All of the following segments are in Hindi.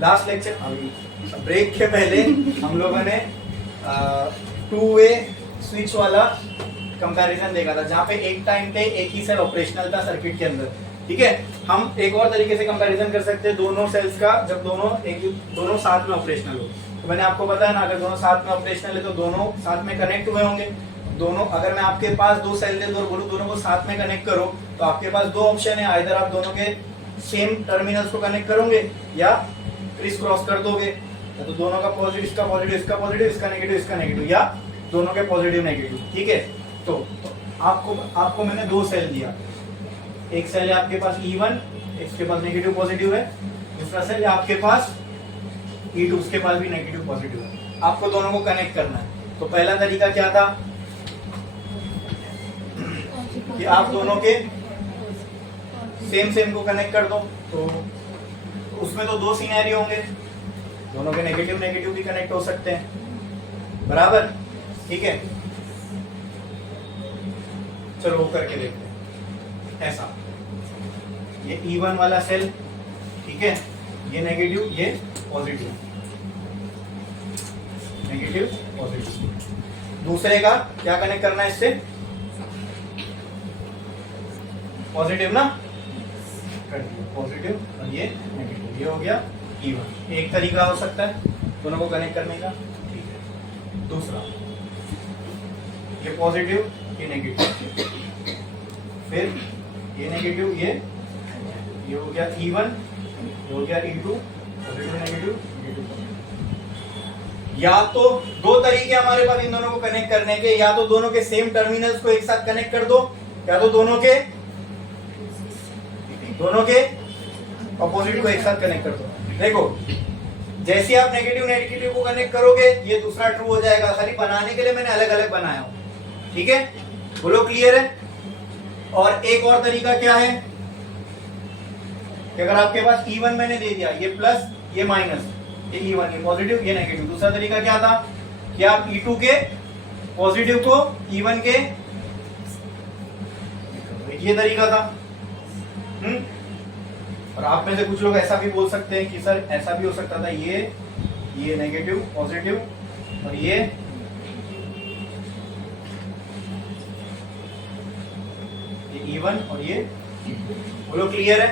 लास्ट लेक्चर अभी ब्रेक के पहले हम लोगों ने 2-वे स्विच वाला कंपैरिजन देखा था, जहाँ पे एक टाइम पे एक ही सेल ऑपरेशनल था सर्किट के अंदर। ठीक है, हम एक और तरीके से कंपैरिजन कर सकते हैं दोनों सेल्स का, जब दोनों साथ में ऑपरेशनल हो। तो मैंने आपको बताया ना, अगर दोनों साथ में ऑपरेशनल है तो दोनों साथ में कनेक्ट हुए होंगे। दोनों, अगर मैं आपके पास दो सेल दे दो और बोलूं दोनों को साथ में कनेक्ट करो, तो आपके पास दो ऑप्शन है, आइदर आप दोनों के सेम टर्मिनल्स को कनेक्ट करोगे या क्रिस क्रॉस कर दोगे। तो दोनों का पॉजिटिव, इसका पॉजिटिव, इसका पॉजिटिव, इसका नेगेटिव, इसका नेगेटिव, या दोनों के पॉजिटिव नेगेटिव। ठीक है, तो आपको मैंने दो सेल दिया, एक सेल है आपके पास E1, इसके पास नेगेटिव पॉजिटिव है, दूसरा सेल है आपके पास E2, उसके पास भी नेगेटिव पॉजिटिव है। आपको दोनों को कनेक्ट करना है। तो पहला तरीका क्या था कि आप दोनों के सेम को कनेक्ट कर दो। तो उसमें तो दो सिनेरियो होंगे, दोनों के नेगेटिव भी कनेक्ट हो सकते हैं, बराबर। ठीक है, चलो वो करके देखते हैं। ऐसा, ये E1 वाला सेल, ठीक है, ये नेगेटिव, ये पॉजिटिव, नेगेटिव पॉजिटिव। दूसरे का क्या कनेक्ट करना है इससे, पॉजिटिव ना, पॉजिटिव, और ये नेगेटिव, ये हो गया E1। एक तरीका हो सकता है दोनों को कनेक्ट करने का। ठीक है, दूसरा, ये पॉजिटिव, ये नेगेटिव, फिर ये नेगेटिव, ये हो गया E1, ये हो गया E2, पॉजिटिव नेगेटिव, या तो दो तरीके हमारे पास इन दोनों को कनेक्ट करने के, या तो दोनों के सेम टर्मिनल्स को एक साथ कनेक्ट कर दो, या तो दोनों के अपोजिट को एक साथ कनेक्ट कर दो। देखो, जैसे आप नेगेटिव को कनेक्ट करोगे, ये दूसरा ट्रू हो जाएगा। खाली बनाने के लिए मैंने अलग अलग बनाया हूं। ठीक है, बोलो क्लियर है। और एक और तरीका क्या है कि अगर आपके पास E1 मैंने दे दिया, ये प्लस, ये माइनस, ये E1, ये पॉजिटिव, ये नेगेटिव। दूसरा तरीका क्या था कि आप E2 के पॉजिटिव को E1 के, ये तरीका था। और आप में से कुछ लोग ऐसा भी बोल सकते हैं कि सर ऐसा भी हो सकता था, ये नेगेटिव पॉजिटिव, और ये E1 और ये। बोलो क्लियर है,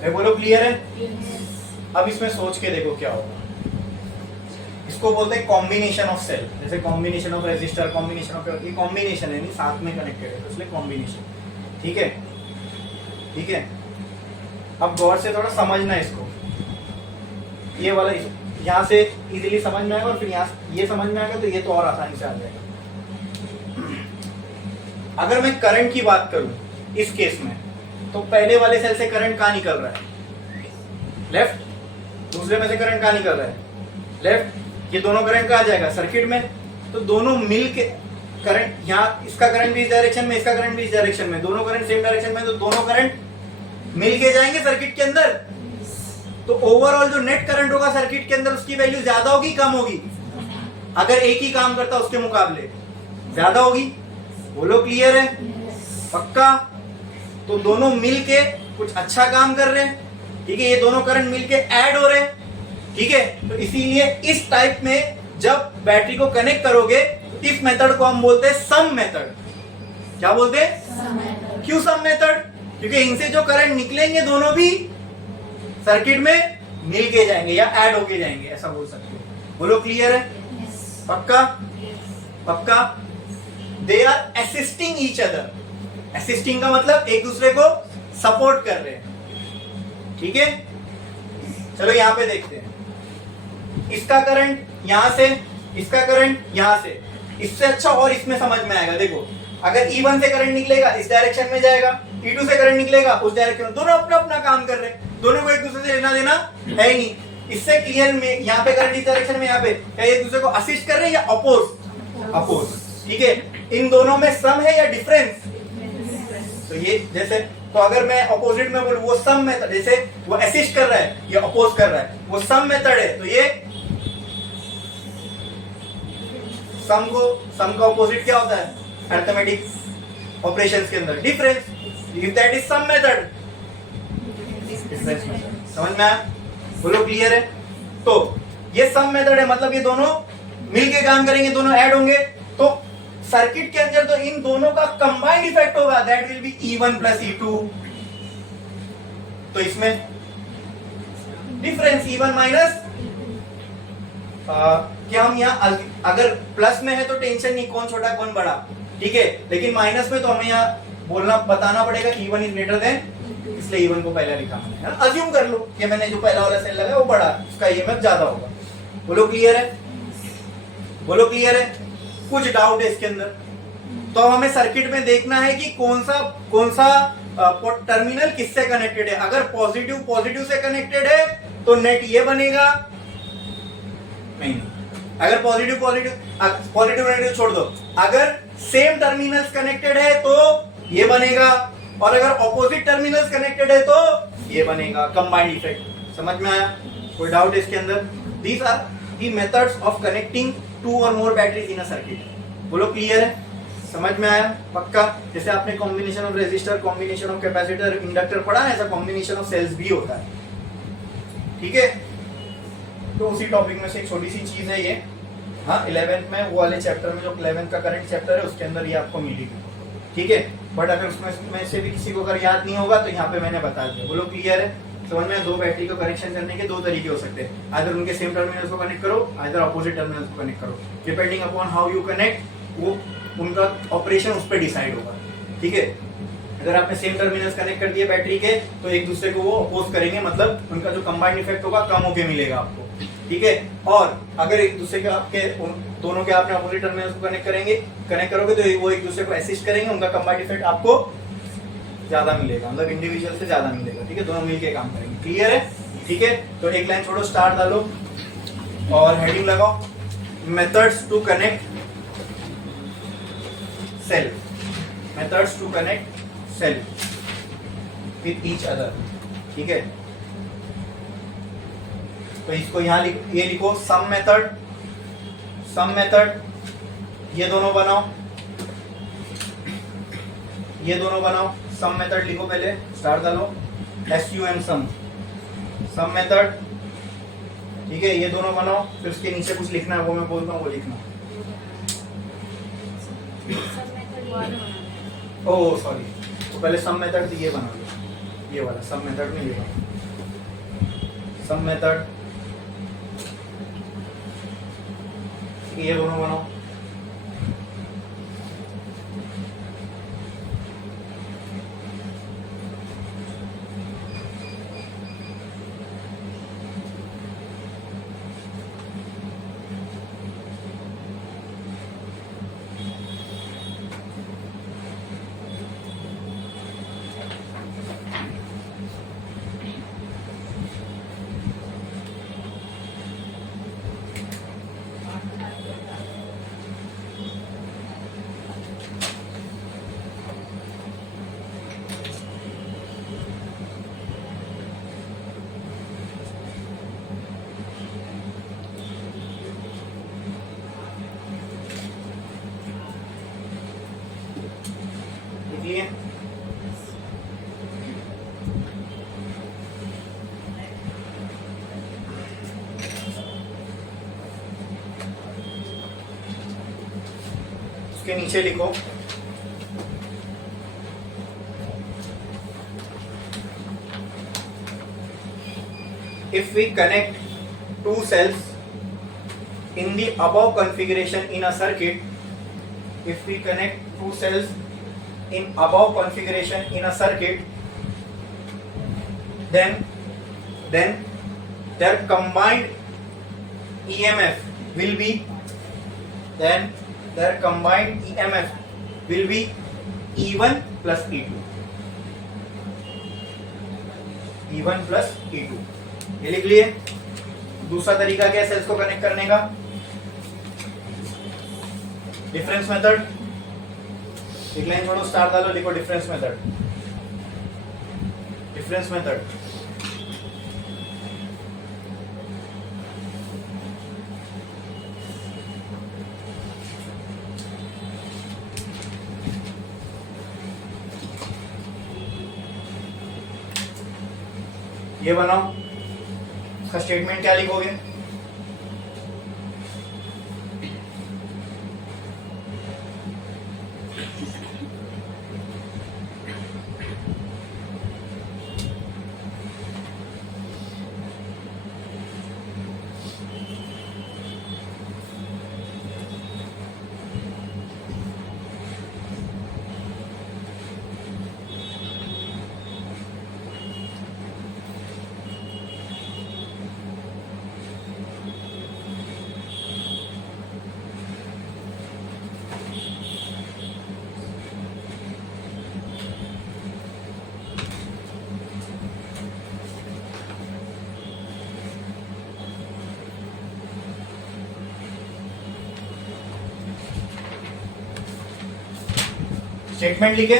अरे बोलो क्लियर है। अब इसमें सोच के देखो क्या होगा। इसको बोलते हैं कॉम्बिनेशन ऑफ सेल, जैसे combination of resistor, combination of, ये कॉम्बिनेशन है, नहीं साथ में कनेक्टेड है, तो इसलिए कॉम्बिनेशन। ठीक है, ठीक है। अब गौर से थोड़ा समझना इसको, ये वाला यहाँ से इजीली समझ में आएगा, और फिर यहाँ ये समझ में आएगा तो ये तो और आसानी से आ जाएगा। अगर मैं करंट की बात करूं इस केस में, तो पहले वाले सेल से करंट कहाँ निकल रहा है, लेफ्ट। दूसरे में से करंट कहाँ निकल रहा है, लेफ्ट। ये दोनों करंट कहाँ जाएगा, सर्किट में। तो दोनों मिल के करंट, यहाँ इसका करंट भी इस डायरेक्शन में, इसका करंट भी इस डायरेक्शन में, दोनों करंट सेम डायरेक्शन में, तो दोनों करंट मिल के जाएंगे सर्किट के अंदर। तो ओवरऑल जो नेट करंट होगा सर्किट के अंदर, उसकी वैल्यू ज्यादा होगी कम होगी, अगर एक ही काम करता उसके मुकाबले ज्यादा होगी। बोलो क्लियर है, पक्का। तो दोनों मिल के कुछ अच्छा काम कर रहे हैं। ठीक है, ये दोनों करंट मिल के ऐड हो रहे हैं। ठीक है, तो इसीलिए इस टाइप में जब बैटरी को कनेक्ट करोगे, इस मेथड को हम बोलते हैं सम मेथड। क्या बोलते हैं, क्यों सम मेथड, क्योंकि इनसे जो करंट निकलेंगे दोनों भी सर्किट में मिल के जाएंगे या ऐड होके जाएंगे, ऐसा बोल सकते हो। बोलो क्लियर है, पक्का पक्का। They are assisting each other. Assisting का मतलब एक दूसरे को सपोर्ट कर रहे हैं। ठीक है, चलो यहां पे देखते हैं। इसका करंट यहां से, इसका करंट यहां से, इससे अच्छा और इसमें समझ में आएगा। देखो, अगर E1 से करंट निकलेगा इस डायरेक्शन में जाएगा, E2 से करंट निकलेगा उस डायरेक्शन में, दोनों अपना अपना काम कर रहे हैं, दोनों को एक दूसरे से लेना देना है ही नहीं। इससे क्लियर में यहाँ पे करंट इस डायरेक्शन में, यहाँ पे क्या एक दूसरे को असिस्ट कर रहे हैं या अपोज, अपोज। ठीक है, इन दोनों में सम है या डिफरेंस। तो ये जैसे, तो अगर मैं अपोजिट में बोलूं, वो सम मेथड, जैसे वो असिस्ट कर रहा है, ये अपोज कर रहा है, वो सम मेथड है, तो ये सम का अपोजिट क्या होता है अरिथमेटिक ऑपरेशंस के अंदर, difference. If that is sum method, difference method. समझ में आया, बोलो क्लियर है? तो ये सम मेथड है, मतलब ये दोनों मिलके काम करेंगे, दोनों ऐड होंगे, तो सर्किट के अंदर तो इन दोनों का कंबाइंड इफेक्ट होगा, that will B E1 plus E2। तो इसमें डिफरेंस E1 माइनस, क्या हम यहाँ अगर प्लस में है तो टेंशन नहीं, कौन छोटा कौन बड़ा, ठीक है, लेकिन माइनस में तो हमें यहाँ बोलना बताना पड़ेगा E1 इज ग्रेटर देन, इसलिए E1 को पहले लिखा मैंने, अज्यूम कर लो कि मैंने जो पहला वाला सेल लगाया वो बड़ा, उसका EMF ज्यादा होगा। बोलो क्लियर है? बोलो क्लियर है? कुछ डाउट है इसके अंदर? तो हमें सर्किट में देखना है कि कौन सा टर्मिनल किससे कनेक्टेड है। अगर पॉजिटिव से कनेक्टेड है तो नेट ये बनेगा, नहीं, अगर पॉजिटिव नेगेटिव छोड़ दो, अगर सेम टर्मिनल्स कनेक्टेड है तो ये बनेगा, और अगर ऑपोजिट टर्मिनल्स कनेक्टेड है तो ये बनेगा, कंबाइंड इफेक्ट। समझ में आया? कोई डाउट इसके अंदर? These are the methods of connecting 2 और more batteries in a circuit. बोलो क्लियर है? समझ में आया? पक्का? जैसे आपने combination of resistor, combination of capacitor, inductor पढ़ा है, ऐसा कॉम्बिनेशन ऑफ सेल्स भी होता है, ठीक है? तो उसी टॉपिक में से एक छोटी सी चीज है ये, हाँ 11th में वो वाले चैप्टर में, जो 11th का करंट चैप्टर है उसके अंदर ये आपको मिलेगी, ठीक है? बट अगर उसमें से भी किसी को अगर याद नहीं होगा तो यहाँ पे मैंने बता दिया। बोलो क्लियर है? समझ में? दो बैटरी को कनेक्शन करने के 2 तरीके हो सकते हैं, आइदर उनके सेम टर्मिनल्स को कनेक्ट करो, आइदर ऑपोजिट टर्मिनल्स को कनेक्ट करो, depending upon how you connect, वो उनका ऑपरेशन उस पर डिसाइड होगा, ठीक है? अगर आपने सेम टर्मिनल्स कनेक्ट कर दिए बैटरी के तो एक दूसरे को वो अपोज करेंगे, मतलब उनका जो कंबाइंड इफेक्ट होगा कम होके मिलेगा आपको, ठीक है? और अगर एक दूसरे के आपके दोनों के आपने अपोजिट टर्मिनल्स को कनेक्ट करोगे तो वो एक दूसरे को असिस्ट करेंगे, उनका कंबाइंड इफेक्ट आपको ज्यादा मिलेगा, मतलब इंडिविजुअल से ज्यादा मिलेगा, ठीक है? दोनों मिलके काम करेंगे। क्लियर है? ठीक है, तो एक लाइन छोड़ो, स्टार डालो और हेडिंग लगाओ, methods to connect cell, methods to connect cell with each other, ठीक है? तो इसको यहां ये लिखो सम मेथड, सम मेथड, ये दोनों बनाओ, ये दोनों बनाओ, सम मेथड लिखो, पहले स्टार डालो, SUM सम, सम मेथड, ठीक है? ये दोनों बनाओ, फिर उसके नीचे कुछ लिखना है, वो मैं बोलता हूँ वो लिखना। ओह सॉरी, तो पहले सम मेथड ये बना लो, ये वाला सम मेथड में ये बना, सम मेथड, ये दोनों बनाओ, लिखिए। उसके नीचे लिखो if we connect two cells in the above configuration in a circuit, if we connect two cells in above configuration in a circuit, then their combined EMF will be, then their combined EMF will be E1 plus E2, E1 plus E2, ये लिख लिए। दूसरा तरीका क्या है सेल्स को कनेक्ट करने का? डिफरेंस मेथड, एक लाइन छोड़ो, स्टार डालो, लिखो डिफरेंस मेथड, डिफरेंस मेथड, ये बनाओ, उसका स्टेटमेंट क्या लिखोगे? स्टेटमेंट लिखे,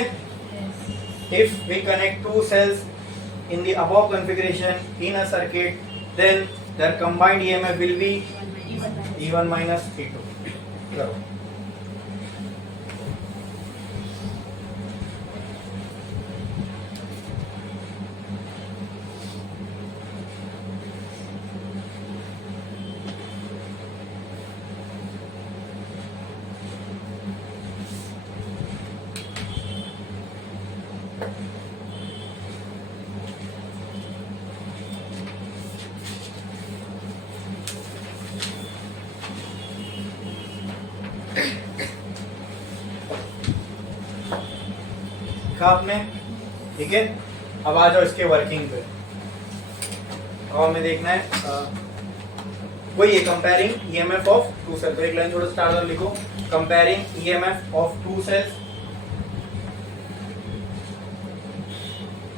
if we connect two cells in the above configuration in a circuit, then their combined EMF will be E1 minus E2. करो। आपने, ठीक है। अब आ जाओ इसके वर्किंग पे। और हमें देखना है वही है, comparing EMF of two cells. तो एक लाइन थोड़ा स्टार्ट लिखो, comparing EMF of two cells,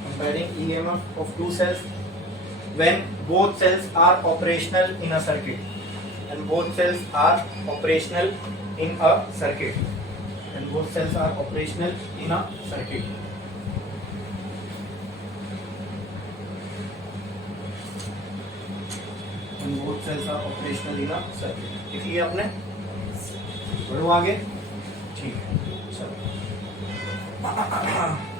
comparing EMF of two cells when both cells are operational in a circuit, and both cells are operational in a circuit, and both cells are operational in a circuit. And both cells are operational in a circuit. लिख लिया आपने? बढ़ो आगे, ठीक है। चलो,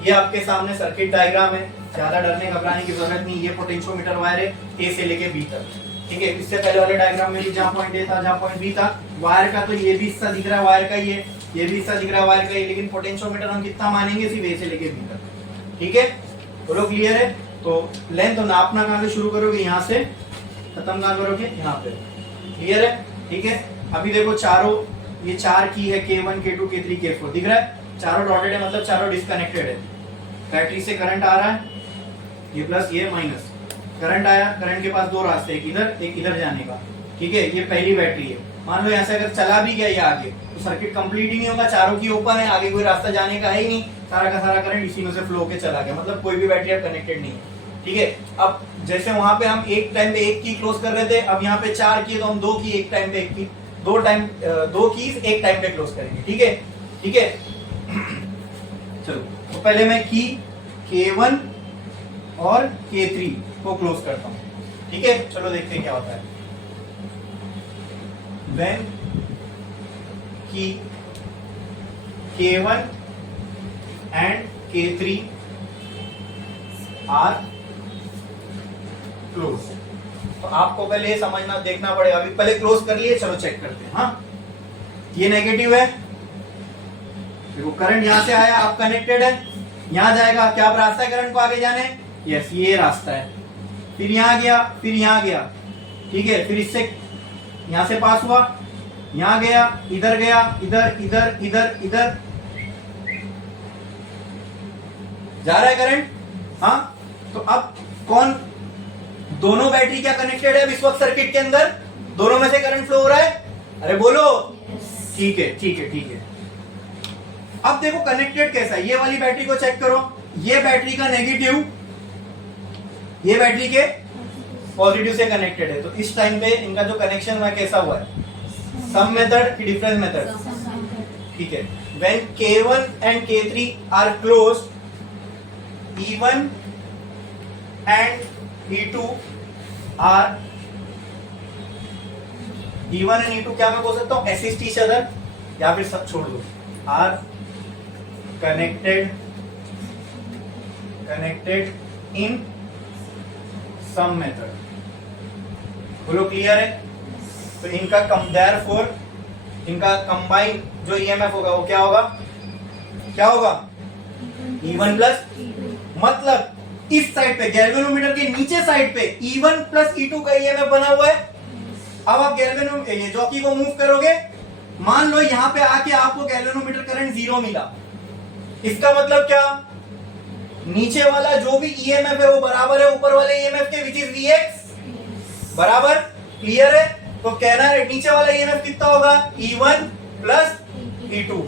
ये आपके सामने सर्किट डायग्राम है, ज्यादा डरने घबराने की जरूरत नहीं। ये पोटेंशियोमीटर वायर है ए से लेके बी तक, ठीक है। इससे पहले वाले डायग्राम में भी जहां पॉइंट ए था, जहां पॉइंट बी था, वायर का तो ये भी हिस्सा दिख रहा है वायर का, ये भी हिस्सा दिख रहा है वायर का, लेकिन पोटेंशियोमीटर हम कितना मानेंगे? सिर्फ ए से लेके बी तक, ठीक है। बोलो क्लियर है? तो लेंथ तो नापना कहां से शुरू करोगे? यहाँ से खत्म कहां करोगे? यहाँ पे। क्लियर है? ठीक है। अभी देखो चारों, ये चार की है, K1 K2 K3 K4 दिख रहा है, चारों डॉटेड है, मतलब चारों डिस्कनेक्टेड है। बैटरी से करंट आ रहा है, ये प्लस ये माइनस, करंट आया, करंट के पास दो रास्ते, एक इधर जाने का, ठीक है। ये पहली बैटरी है। मान लो यहाँ से अगर चला भी गया ये आगे, तो सर्किट कंप्लीट ही नहीं होगा, चारों की ओपन है, आगे कोई रास्ता जाने का है ही नहीं, सारा का सारा करंट इसी में से फ्लो के चला गया, मतलब कोई भी बैटरी अब कनेक्टेड नहीं है, ठीक है। अब जैसे वहां पे हम एक टाइम पे एक की क्लोज कर रहे थे, अब यहाँ पे चार की, तो हम दो की एक टाइम पे एक की, दो कीज एक टाइम पे क्लोज करेंगे, ठीक है, ठीक है। चलो, तो पहले मैं की K1 और K3 को क्लोज करता हूं, ठीक है। चलो देखते हैं क्या होता है। When की K1 and K3 are close, तो आपको पहले ये समझना, देखना पड़ेगा। अभी पहले क्लोज कर लिए, चलो चेक करते हैं। हाँ, ये नेगेटिव है, देखो करंट यहां से आया, आप कनेक्टेड है, यहां जाएगा, क्या आप रास्ता है करंट को आगे जाने? यस, ये रास्ता है। फिर यहां गया, फिर यहां गया, ठीक है। फिर इससे यहां से पास हुआ, यहां गया, इधर गया, इधर इधर इधर इधर जा रहा है करंट। हाँ, तो अब कौन, दोनों बैटरी क्या कनेक्टेड है इस वक्त सर्किट के अंदर? दोनों में से करंट फ्लो हो रहा है? अरे बोलो, ठीक है, ठीक है, ठीक है। अब देखो कनेक्टेड कैसा है, ये वाली बैटरी को चेक करो, ये बैटरी का नेगेटिव, ये बैटरी के पॉजिटिव से कनेक्टेड है, तो इस टाइम पे इनका जो कनेक्शन हुआ कैसा हुआ है? सम मेथड की डिफरेंस मेथड, ठीक है। When K1 and K3 are closed, E1 and E2 are, E1 and E2 क्या मैं बोल सकता हूं? असिस्ट ईच अदर, या फिर सब छोड़ दो, are connected in some method, बोलो क्लियर है? तो इनका देयरफॉर इनका कंबाइन जो ईएमएफ होगा वो क्या होगा? क्या होगा? E1 प्लस, मतलब इस साइड पे गैल्वेनोमीटर के नीचे साइड पे E1 प्लस E2 का ईएमएफ बना हुआ है। अब आप ये जॉकी को मूव करोगे, मान लो यहां पे आके आपको गैल्वेनोमीटर करंट 0 मिला, इसका मतलब क्या? नीचे वाला जो भी ईएमएफ है वो बराबर है ऊपर वाले ईएमएफ के, विच इज Vx बराबर। क्लियर है? तो कहना है नीचे वाला ईएमएफ कितना होगा? E1 plus E2,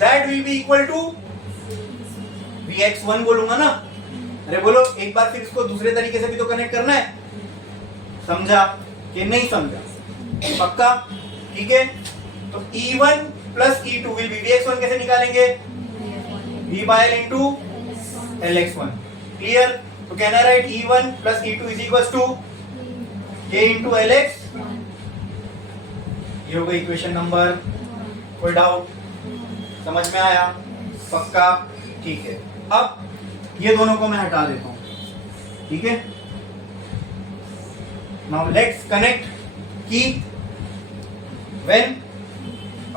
that will be equal to Vx1 बोलूंगा ना। अरे बोलो एक बार फिर इसको दूसरे तरीके से भी तो कनेक्ट करना है। समझा कि नहीं समझा? पक्का? ठीक है। तो E1 plus E2 will be Vx1 कैसे निकालेंगे? V by L into Lx1। Clear? तो कहना है right E1 plus E2 is equal to K into Lx। ये हो गई इक्वेशन नंबर। कोई डाउट? समझ में आया? पक्का? ठीक है। अब ये दोनों को मैं हटा देता हूं। ठीक है। नाउ लेट्स कनेक्ट की व्हेन,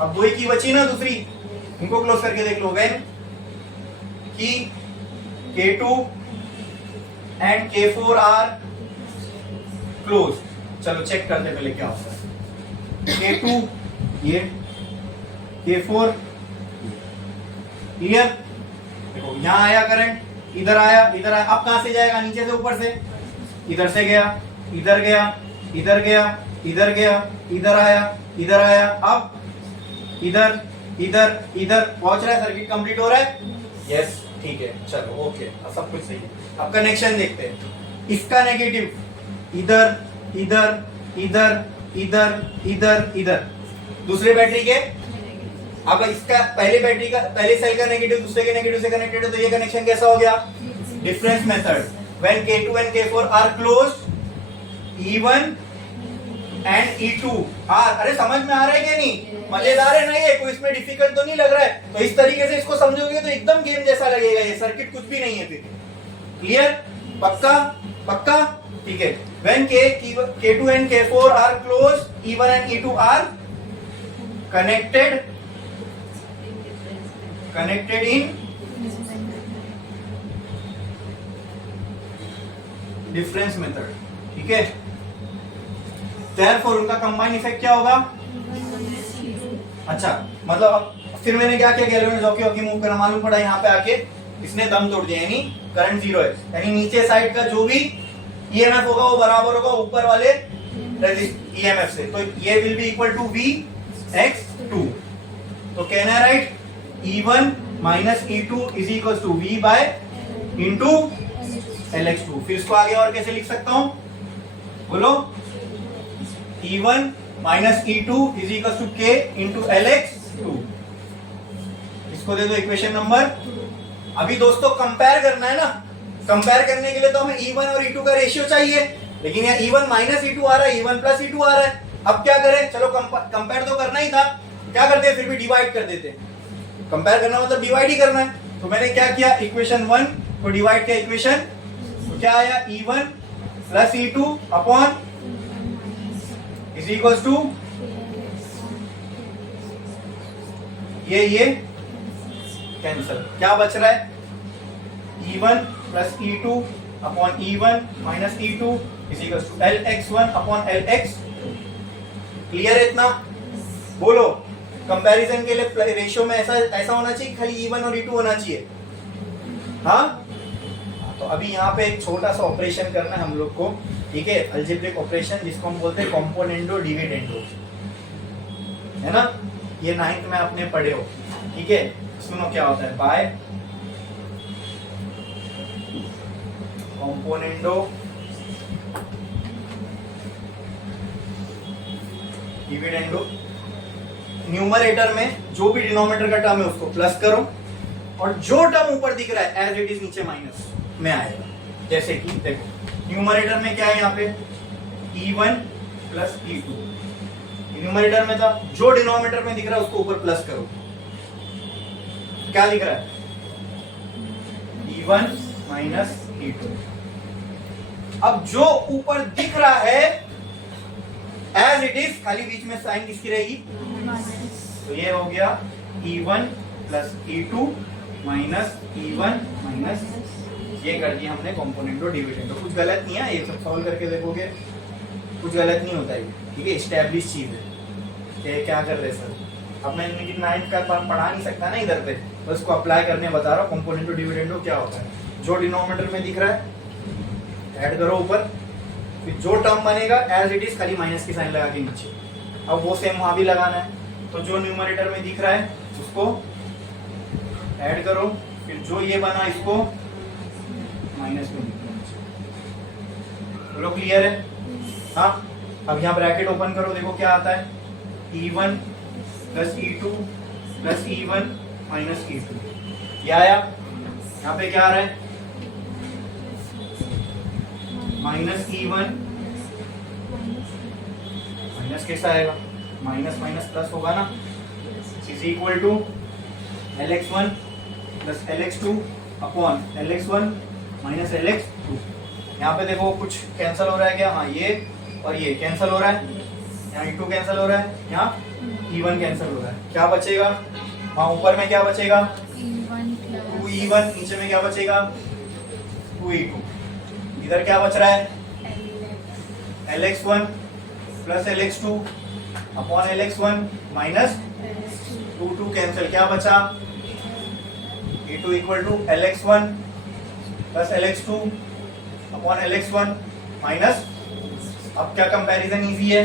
अब दो ही की बची ना, दूसरी इनको क्लोज करके देख लो। व्हेन की K2 and K4 are close. चलो चेक करते पहले क्या होता है। K2 ये, K4 क्लियर। देखो यहां आया करंट, इधर आया, इधर आया, अब कहां से जाएगा? नीचे से ऊपर से, इधर से गया, इधर गया, इधर गया, इधर गया, इधर आया, इधर आया, अब इधर, इधर, इधर पहुंच रहा है। सर्किट कंप्लीट हो रहा है? यस, ठीक है। चलो ओके, अब सब कुछ सही है। अब कनेक्शन देखते हैं। इसका नेगेटिव इधर, इधर, इधर, इधर, इधर, इधर, दूसरे बैटरी के। अब इसका पहले बैटरी का, पहले सेल का नेगेटिव दूसरे के नेगेटिव से कनेक्टेड है, तो ये कनेक्शन कैसा हो गया? Difference method. When K2 and K4 are closed, E1 and E2 are. अरे समझ में आ रहा है क्या? नहीं मजेदार है ना? ये कोई इसमें डिफिकल्ट तो नहीं लग रहा है? तो इस तरीके से इसको समझोगे तो एकदम गेम जैसा लगेगा, ये सर्किट कुछ भी नहीं है फिर। क्लियर? पक्का? पक्का? ठीक है। When K2 and K4 are closed, E1 and E2 are connected in difference method. ठीक है। therefore उनका कंबाइन इफेक्ट क्या होगा? अच्छा, मतलब अब फिर मैंने क्या किया? गैल्वेनो जॉकी मूव करना, मालूम पड़ा यहाँ पे आके इसने दम तोड़ दिया, यानी करंट 0 है, यानी नीचे साइड का जो भी ईएमएफ होगा वो बराबर होगा ऊपर वाले ईएमएफ से। तो ये will be equal to Vx2। तो कहना है right E1 minus E2 is equal to V by into Lx2। फिर इसको आगे और कैसे लिख सकता हूं? बोलो। E1 minus E2 is equal to K into Lx2। इसको दे दो इक्वेशन नंबर। अभी दोस्तों कंपेयर करना है ना, कंपेयर करने के लिए तो हमें E1 और E2 का रेशियो चाहिए, लेकिन यहाँ E1 माइनस E2 आ रहा है, E1 प्लस E2 आ रहा है। अब क्या करें? चलो कंपेयर तो करना ही था, क्या करते हैं फिर भी डिवाइड कर देते हैं। कंपेयर करना मतलब डिवाइड ही करना है। तो मैंने क्या किया? इक्वेशन 1 को डिवाइड किया इक्वेशन, तो क्या आया? E1 plus E2 upon is equal to ये कैंसल। क्या बच रहा है? E1 plus E2 upon E1 minus E2 is equal to Lx1 upon Lx2। Clear है इतना? बोलो। कंपैरिजन के लिए रेशियो में ऐसा होना चाहिए, खाली E1 और E2 होना चाहिए। हाँ, तो अभी यहाँ पे एक छोटा सा ऑपरेशन करना है हम लोग को। ठीक है, अलजेब्रिक ऑपरेशन जिसको हम बोलते हैं कॉम्पोनेंडो डिविडेंडो, है ना? ये 9th में आपने पढ़े हो। ठीक है, सुनो क्या होता है। बाय कॉम्पोनेंडो डिविडेंडो, न्यूमरेटर में जो भी डिनोमिनेटर का टर्म है उसको प्लस करो, और जो टर्म ऊपर दिख रहा है एज इट इज नीचे माइनस में आएगा। जैसे कि देखो न्यूमरेटर में क्या है? यहाँ पे E1 प्लस E2 न्यूमरेटर में था, जो डिनोमिनेटर में दिख रहा है उसको ऊपर प्लस करो। क्या दिख रहा है? E1 minus E2। अब जो ऊपर दिख रहा है एज इट इज, खाली बीच में साइन किसकी रहेगी, तो ये हो गया E1 plus E2 minus E1 minus, ये कर दिया हमने कॉम्पोनेंट डिविडेंड। कुछ गलत नहीं है, ये सब सॉल्व करके देखोगे कुछ गलत नहीं होता है, ठीक है, एस्टैब्लिश चीज है। ये क्या कर रहे सर, अब मैं इनकी 9th का पढ़ा नहीं सकता ना इधर पे, तो इसको अप्लाई करने बता रहा हूँ। कॉम्पोनेंट डिविडेंड क्या होता है, जो डिनोमिनेटर में दिख रहा है ऐड करो ऊपर, फिर जो टर्म बनेगा एज इट इज खाली माइनस की साइन लगा के नीचे, अब वो सेम वहां भी लगाना है। तो जो न्यूमरेटर में दिख रहा है उसको ऐड करो, फिर जो ये बना इसको माइनस में लिखो नीचे। बोलो क्लियर है? हाँ, अब यहाँ ब्रैकेट ओपन करो, देखो क्या आता है, E1 plus E2 plus E1 minus E2, ये आया। यहाँ पे क्या आ रहा है, माइनस E1 माइनस कैसा आएगा, माइनस माइनस प्लस होगा ना, is equal to Lx1 plus Lx2 upon Lx1 minus Lx2। यहाँ पे देखो कुछ कैंसिल हो रहा है क्या, हाँ ये और ये कैंसिल हो रहा है, यहाँ E2 कैंसिल हो रहा है, यहाँ E1 कैंसिल हो रहा है, क्या बचेगा, हाँ ऊपर में क्या बचेगा 2E1, नीचे में क्या बचेगा 2E2, इधर क्या बच रहा है Lx1 plus Lx2 upon Lx1 minus 2 cancel, क्या बचा E2 equal to Lx1 plus Lx2 upon Lx1 minus. अब क्या कंपैरिजन इजी है,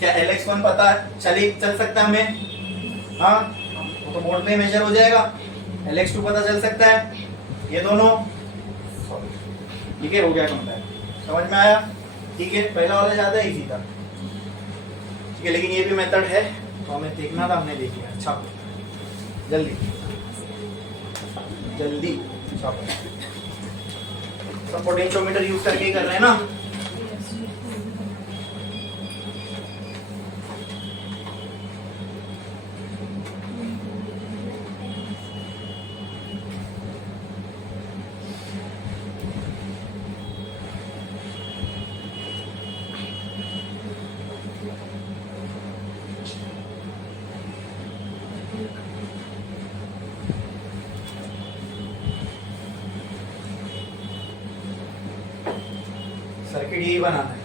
क्या Lx1 पता चल सकता है हमें, हाँ वो तो बोर्ड पे मेजर हो जाएगा, Lx2 पता चल सकता है, ये दोनों ठीक है, हो गया कंपेयर, समझ में आया, ठीक है। पहला वाला ज्यादा इजी था, ठीक है, लेकिन ये भी मेथड है तो हमें देखना था, हमने देख लिया। अच्छा जल्दी जल्दी सब पोटेंशियोमीटर यूज करके ही कर रहे हैं ना। सर्किट यही बनाना है,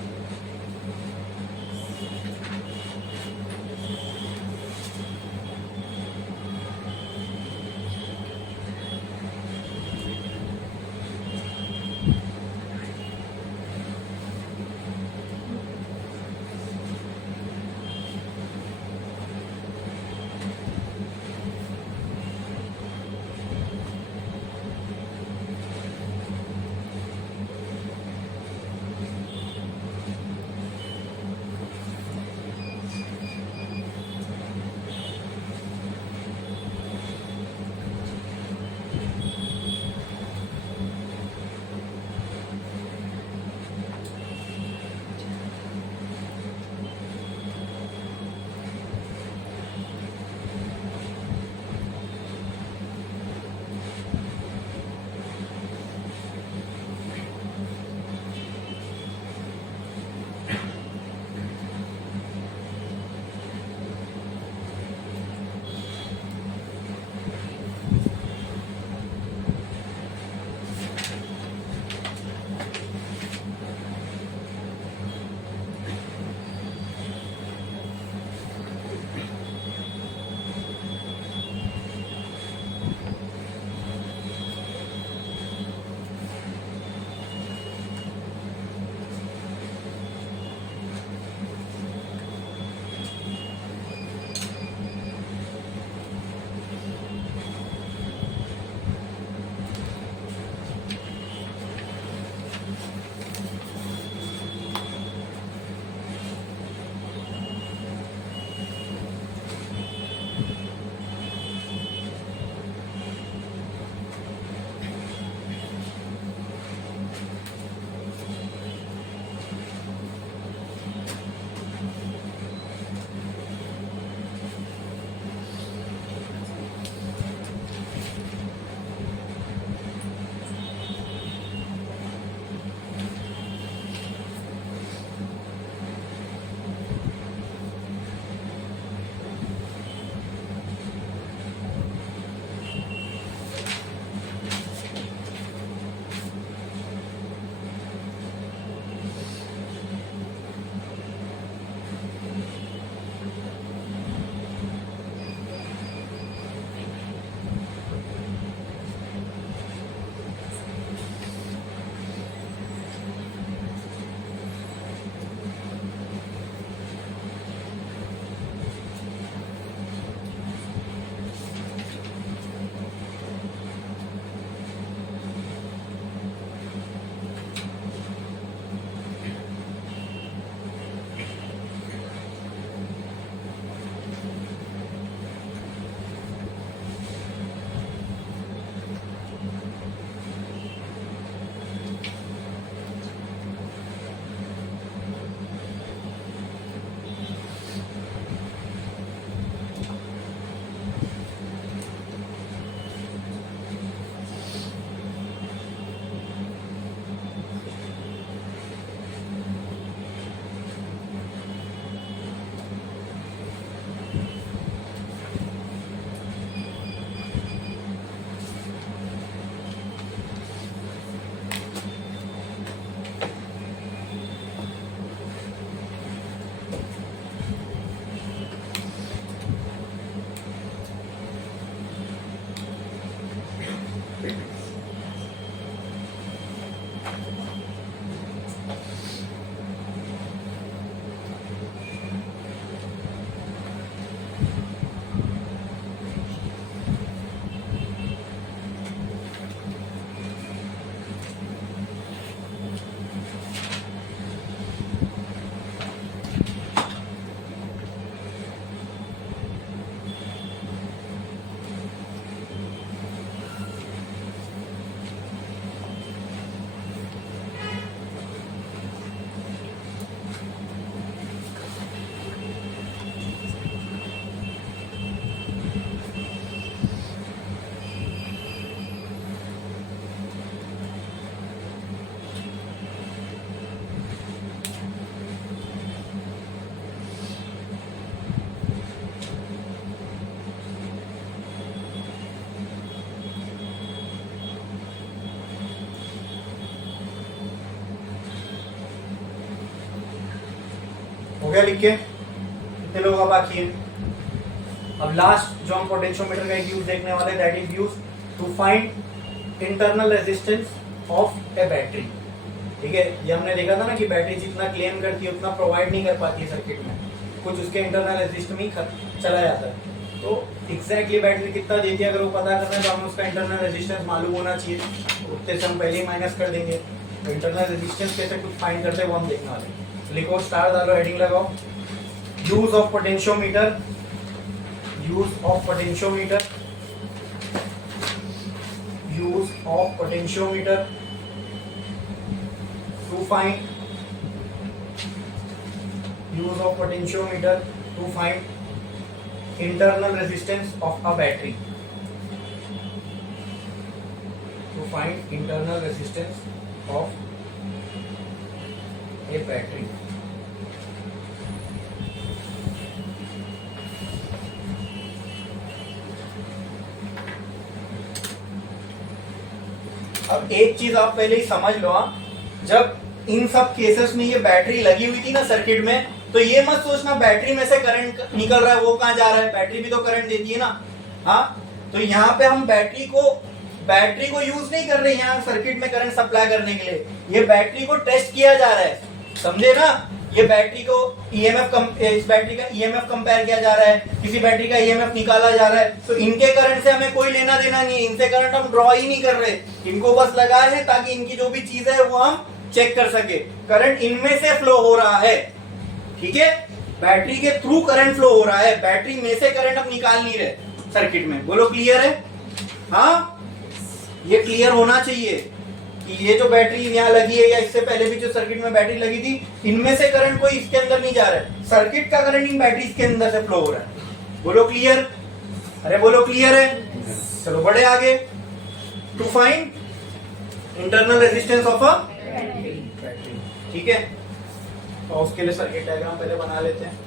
हो गया लिख के? कितने लोगों का बाकी है? अब लास्ट जो हम पोटेंशियोमीटर का एक यूज देखने वाले, that is use to find internal resistance of a battery. ठीक है, ये हमने देखा था ना कि बैटरी जितना क्लेम करती है उतना प्रोवाइड नहीं कर पाती है सर्किट में, कुछ उसके इंटरनल रेजिस्टेंस में ही चला जाता है। तो एग्जैक्टली बैटरी कितना देती है अगर वो पता करना है तो हमें उसका इंटरनल रेजिस्टेंस मालूम होना चाहिए, उतने से हम पहले ही माइनस कर देंगे। तो इंटरनल रेजिस्टेंस कैसे कुछ फाइंड करते हैं वो हम देखने वाले हैं। लिखो, स्टार डालो, हेडिंग लगाओ, use of potentiometer, use of potentiometer, use of potentiometer to find, use of potentiometer to find internal resistance of a battery, to find internal resistance of a battery। अब एक चीज आप पहले ही समझ लो, जब इन सब केसेस में ये बैटरी लगी हुई थी ना सर्किट में, तो ये मत सोचना बैटरी में से करंट निकल रहा है वो कहां जा रहा है, बैटरी भी तो करंट देती है ना। हाँ, तो यहाँ पे हम बैटरी को यूज नहीं कर रहे यहाँ सर्किट में करंट सप्लाई करने के लिए, ये बैटरी को टेस्ट किया जा रहा है, समझे ना। ये बैटरी को इस बैटरी का ईएमएफ कंपेयर किया जा रहा है, किसी बैटरी का ईएमएफ निकाला जा रहा है, तो इनके करंट से हमें कोई लेना देना नहीं है, इनसे करंट हम ड्रॉ ही नहीं कर रहे, इनको बस लगाए हैं ताकि इनकी जो भी चीज है वो हम चेक कर सके। करंट इनमें से फ्लो हो रहा है, ठीक है, बैटरी के थ्रू करंट फ्लो हो रहा है, बैटरी में से करंट हम निकाल नहीं रहे सर्किट में। बोलो क्लियर है? हाँ, ये क्लियर होना चाहिए कि ये जो बैटरी यहाँ लगी है या इससे पहले भी जो सर्किट में बैटरी लगी थी, इनमें से करंट कोई इसके अंदर नहीं जा रहा है, सर्किट का करंट इन बैटरी के अंदर से फ्लो हो रहा है। बोलो क्लियर? अरे बोलो क्लियर है? चलो बढ़े आगे। To find internal resistance of a battery, ठीक है। तो उसके लिए सर्किट डायग्राम पहले बना लेते हैं।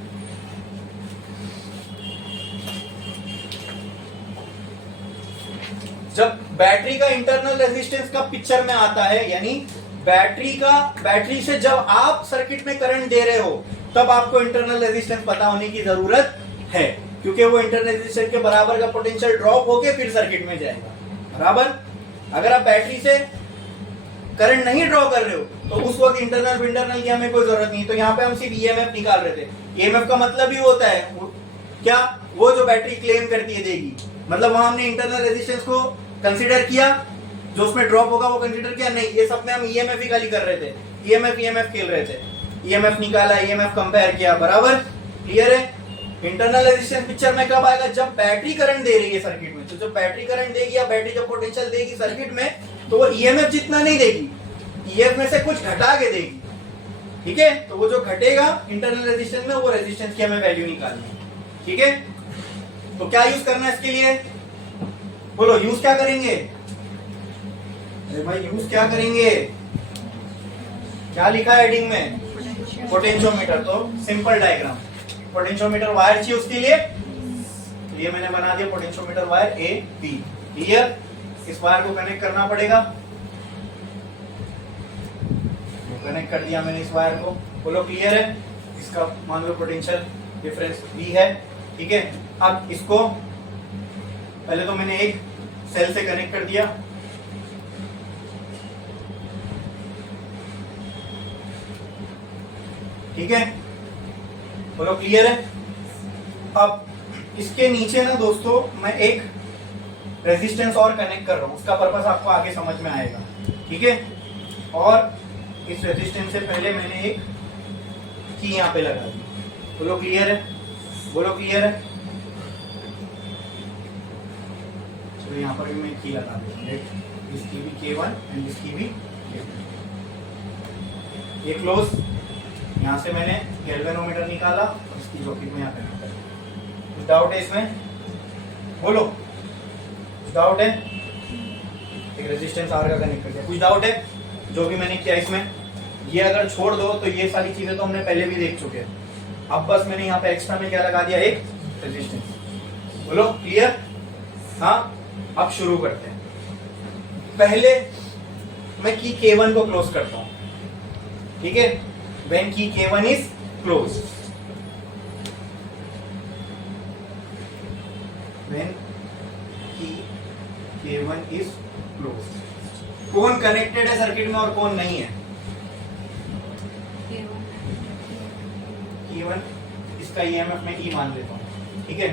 जब बैटरी का इंटरनल रेजिस्टेंस का पिक्चर में आता है, यानी बैटरी से जब आप सर्किट में करंट दे रहे हो, तब आपको इंटरनल रेजिस्टेंस पता होने की जरूरत है, क्योंकि वो इंटरनल रेजिस्टेंस के बराबर का पोटेंशियल ड्रॉप होके फिर सर्किट में जाएगा, बराबर। अगर आप बैटरी से करंट नहीं ड्रॉ कर रहे हो तो उस वक्त इंटरनल की हमें कोई जरूरत नहीं। तो यहाँ पे हम सिर्फ ईएमएफ निकाल रहे थे। ईएमएफ का मतलब ही होता है क्या, वो जो बैटरी क्लेम करती है देगी, मतलब वहां हमने इंटरनल रेजिस्टेंस को कंसीडर किया, जो उसमें ड्रॉप होगा वो कंसीडर किया नहीं, ये सब में हम ईएमएफ ही खाली कर रहे थे, ईएमएफ खेल रहे थे, ईएमएफ निकाला, ईएमएफ कंपेयर किया, बराबर। क्लियर है? इंटरनल रेजिस्टेंस पिक्चर में कब आएगा? जब बैटरी करंट दे रही है सर्किट में। तो जब बैटरी करंट देगी या बैटरी जब पोटेंशियल देगी सर्किट में, तो वो ईएमएफ जितना नहीं देगी, ईएमएफ में से कुछ घटा के देगी, ठीक है। तो वो जो घटेगा इंटरनल रेजिस्टेंस में, वो रेजिस्टेंस की हमें वैल्यू निकालनी है, ठीक है। तो क्या यूज करना है इसके लिए? बोलो यूज क्या करेंगे? अरे भाई यूज क्या करेंगे? क्या लिखा है हेडिंग में? पोटेंशियोमीटर। तो सिंपल डायग्राम, पोटेंशियोमीटर वायर चाहिए उसके लिए मैंने बना दिया potentiometer wire A B. Clear? इस वायर को कनेक्ट करना पड़ेगा, कनेक्ट कर दिया मैंने इस वायर को। बोलो क्लियर है? इसका मान लो पोटेंशियल डिफरेंस बी है, ठीक है। अब इसको पहले तो मैंने एक सेल से कनेक्ट कर दिया, ठीक है। बोलो क्लियर है? अब इसके नीचे ना दोस्तों मैं एक रेजिस्टेंस और कनेक्ट कर रहा हूं, उसका पर्पस आपको आगे समझ में आएगा, ठीक है। और इस रेजिस्टेंस से पहले मैंने एक की यहां पे लगा दी। बोलो क्लियर है? बोलो क्लियर है? तो यहाँ पर भी मैं की लगा दूंगा, इसकी भी K1 एंड इसकी भी K2। ये क्लोज, यहाँ से मैंने गैल्वेनोमीटर निकाला और इसकी जॉकेट में यहाँ पे निकाला। कुछ डाउट है इसमें? बोलो, कुछ डाउट है? एक रेजिस्टेंस आर का कनेक्ट कर दिया, कुछ डाउट है? जो भी मैंने किया इसमें, ये अगर छोड़ दो तो ये सारी चीजें तो हमने पहले भी देख चुके हैं। अब बस मैंने यहाँ पे एक्स्ट्रा में क्या लगा दिया? एक रेजिस्टेंस। बोलो क्लियर? हाँ, अब शुरू करते हैं। पहले मैं की K1 को क्लोज करता हूं, ठीक है। व्हेन की K1 is close, when K1 is close. कौन कनेक्टेड है सर्किट में और कौन नहीं है? K1 इसका ईएमएफ में E मान लेता हूं, ठीक है।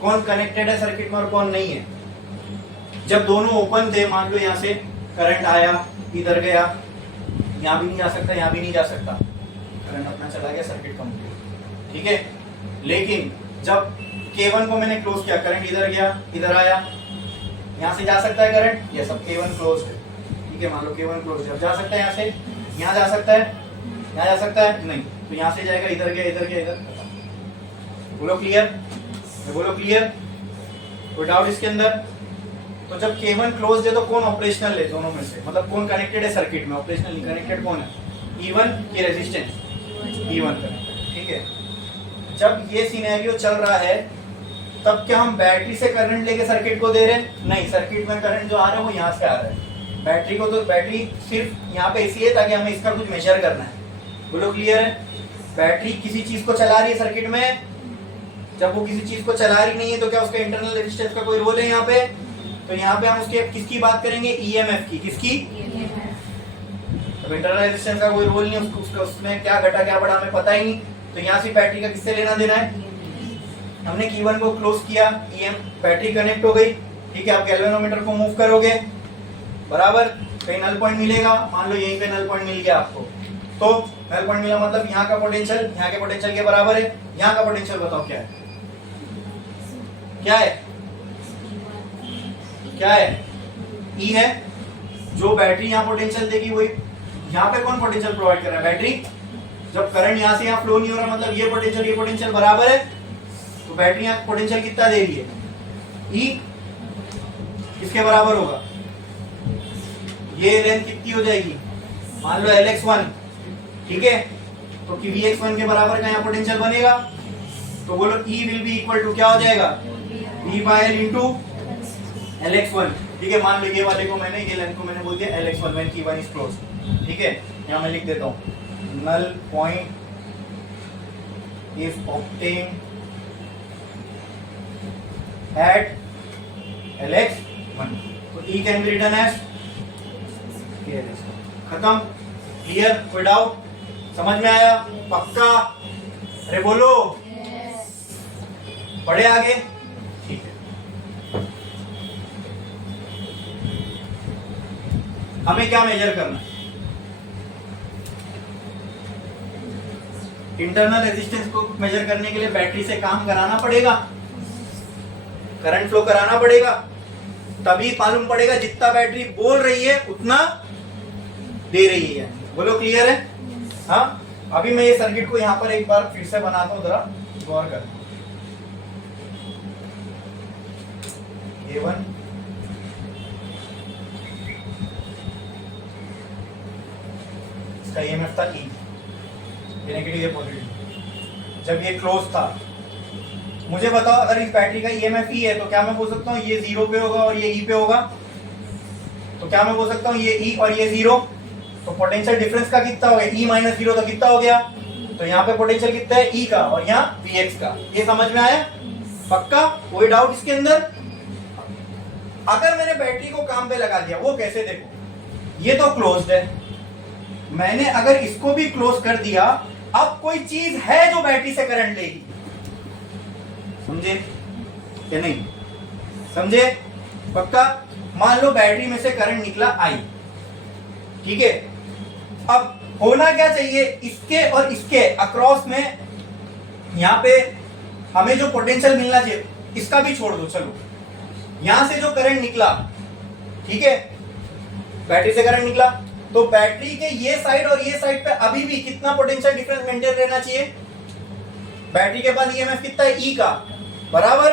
कौन कनेक्टेड है सर्किट में और कौन नहीं है? जब दोनों ओपन थे, मान लो यहां से करंट आया, इधर गया, यहां भी नहीं जा सकता, यहां भी नहीं जा सकता, करंट अपना चला गया, सर्किट कंप्लीट, ठीक है। लेकिन जब K1 को मैंने क्लोज किया, करंट इधर गया, इधर आया, यहां से जा सकता है करंट, ये सब K1 क्लोज है, ठीक है। मान लो K1 क्लोज है, जा सकता है, यहां से यहां जा सकता है, यहां जा सकता है नहीं, तो यहां से जाएगा, इधर गया, इधर गया, इधर। बोलो क्लियर? बोलो क्लियर? कोई डाउट इसके अंदर? तो जब K1 क्लोज है तो कौन ऑपरेशनल है दोनों में से? मतलब कौन कनेक्टेड है सर्किट में? ऑपरेशनल कनेक्टेड कौन है? E1 की रेजिस्टेंस, E1 कनेक्टेड, ठीक है। जब ये सिनेरियो चल रहा है तब क्या हम बैटरी से करंट लेके सर्किट को दे रहे हैं? नहीं, सर्किट में करंट जो आ रहा है वो यहाँ से आ रहा है। बैटरी को तो बैटरी सिर्फ यहाँ पे इसलिए ताकि हमें इसका कुछ मेजर करना है। बोलो क्लियर है? बैटरी किसी चीज को चला रही है सर्किट में, जब वो किसी चीज को चला रही नहीं है तो क्या उसका इंटरनल रेजिस्टेंस का कोई रोल है यहाँ पे? तो यहाँ पे हम उसके किसकी बात करेंगे? ईएमएफ की। किसकी? इंटरनल रेजिस्टेंस का कोई रोल नहीं है, उसका उसमें क्या घटा क्या बढ़ा हमें पता ही नहीं। तो यहाँ से बैटरी का किससे लेना देना है? हमने Q1 को क्लोज किया, बैटरी कनेक्ट हो गई, ठीक है। आप गैल्वेनोमीटर को मूव करोगे, बराबर कहीं नल पॉइंट मिलेगा, मान लो यहीं पे नल पॉइंट मिल गया आपको, तो नल पॉइंट मिला मतलब यहाँ का पोटेंशियल यहाँ के पोटेंशियल के बराबर है। यहाँ का पोटेंशियल बताओ क्या है? क्या है? क्या है? E है। जो बैटरी यहाँ पोटेंशियल देगी वही यहाँ पे कौन पोटेंशियल प्रोवाइड कर रहा है? बैटरी। जब करंट यहाँ से यहाँ फ्लो नहीं हो रहा, मतलब ये पोटेंशियल बराबर है, तो बैटरी यहाँ पोटेंशियल कितना दे रही है? E किसके बराबर होगा? ये लेंथ कितनी हो जाएगी? मान लो Lx1, ठीक है। तो Vx1 के बराबर का यहाँ पोटेंशियल बनेगा, तो बोलो E will be equal to क्या हो जाएगा? E bye L into Lx1, ठीक है। मान लो ये वाले को मैंने, ये लेंथ को मैंने बोल दिया Lx1 when Q1 is close, ठीक है। यहाँ मैं लिख देता हूँ, null point is obtained at Lx1, तो E can be written as खत्म। क्लियर? कोई डाउट? समझ में आया? पक्का? अरे बोलो। बढ़े आगे? ठीक है। हमें क्या मेजर करना है? इंटरनल रेजिस्टेंस को मेजर करने के लिए बैटरी से काम कराना पड़ेगा, करंट फ्लो कराना पड़ेगा, तभी मालूम पड़ेगा जितना बैटरी बोल रही है उतना दे रही है। बोलो क्लियर है? हाँ। अभी मैं ये सर्किट को यहाँ पर एक बार फिर से बनाता हूँ, जरा गौर कर। A1 इसका ईएमएफ था E, ये नेगेटिव ये पॉजिटिव। जब ये क्लोज था, मुझे बताओ अगर इस बैटरी का ईएमएफ E है तो क्या मैं बोल सकता हूँ ये 0 पे होगा और ये E पे होगा? तो क्या मैं बोल सकता हूँ ये E और ये 0? तो पोटेंशियल डिफरेंस का कितना हो गया? E माइनस 0 तो कितना हो गया? तो यहाँ पे पोटेंशियल कितना है? E का, और यहाँ Vx का। ये समझ में आया? पक्का? कोई डाउट इसके अंदर? अगर मैंने बैटरी को काम पे लगा दिया, वो कैसे? देखो ये तो क्लोज्ड है, मैंने अगर इसको भी क्लोज कर दिया, अब कोई चीज है जो बैटरी से करंट लेगी। समझे या नहीं? समझे? पक्का? मान लो बैटरी में से करंट निकला I, ठीक है। अब होना क्या चाहिए? इसके और इसके अक्रॉस में यहां पे हमें जो पोटेंशियल मिलना चाहिए, इसका भी छोड़ दो, चलो। यहां से जो करंट निकला, ठीक है, बैटरी से करंट निकला, तो बैटरी के ये साइड और ये साइड पे अभी भी कितना पोटेंशियल डिफरेंस मेंटेन रहना चाहिए? बैटरी के पास ईएमएफ कितना है? E का, बराबर।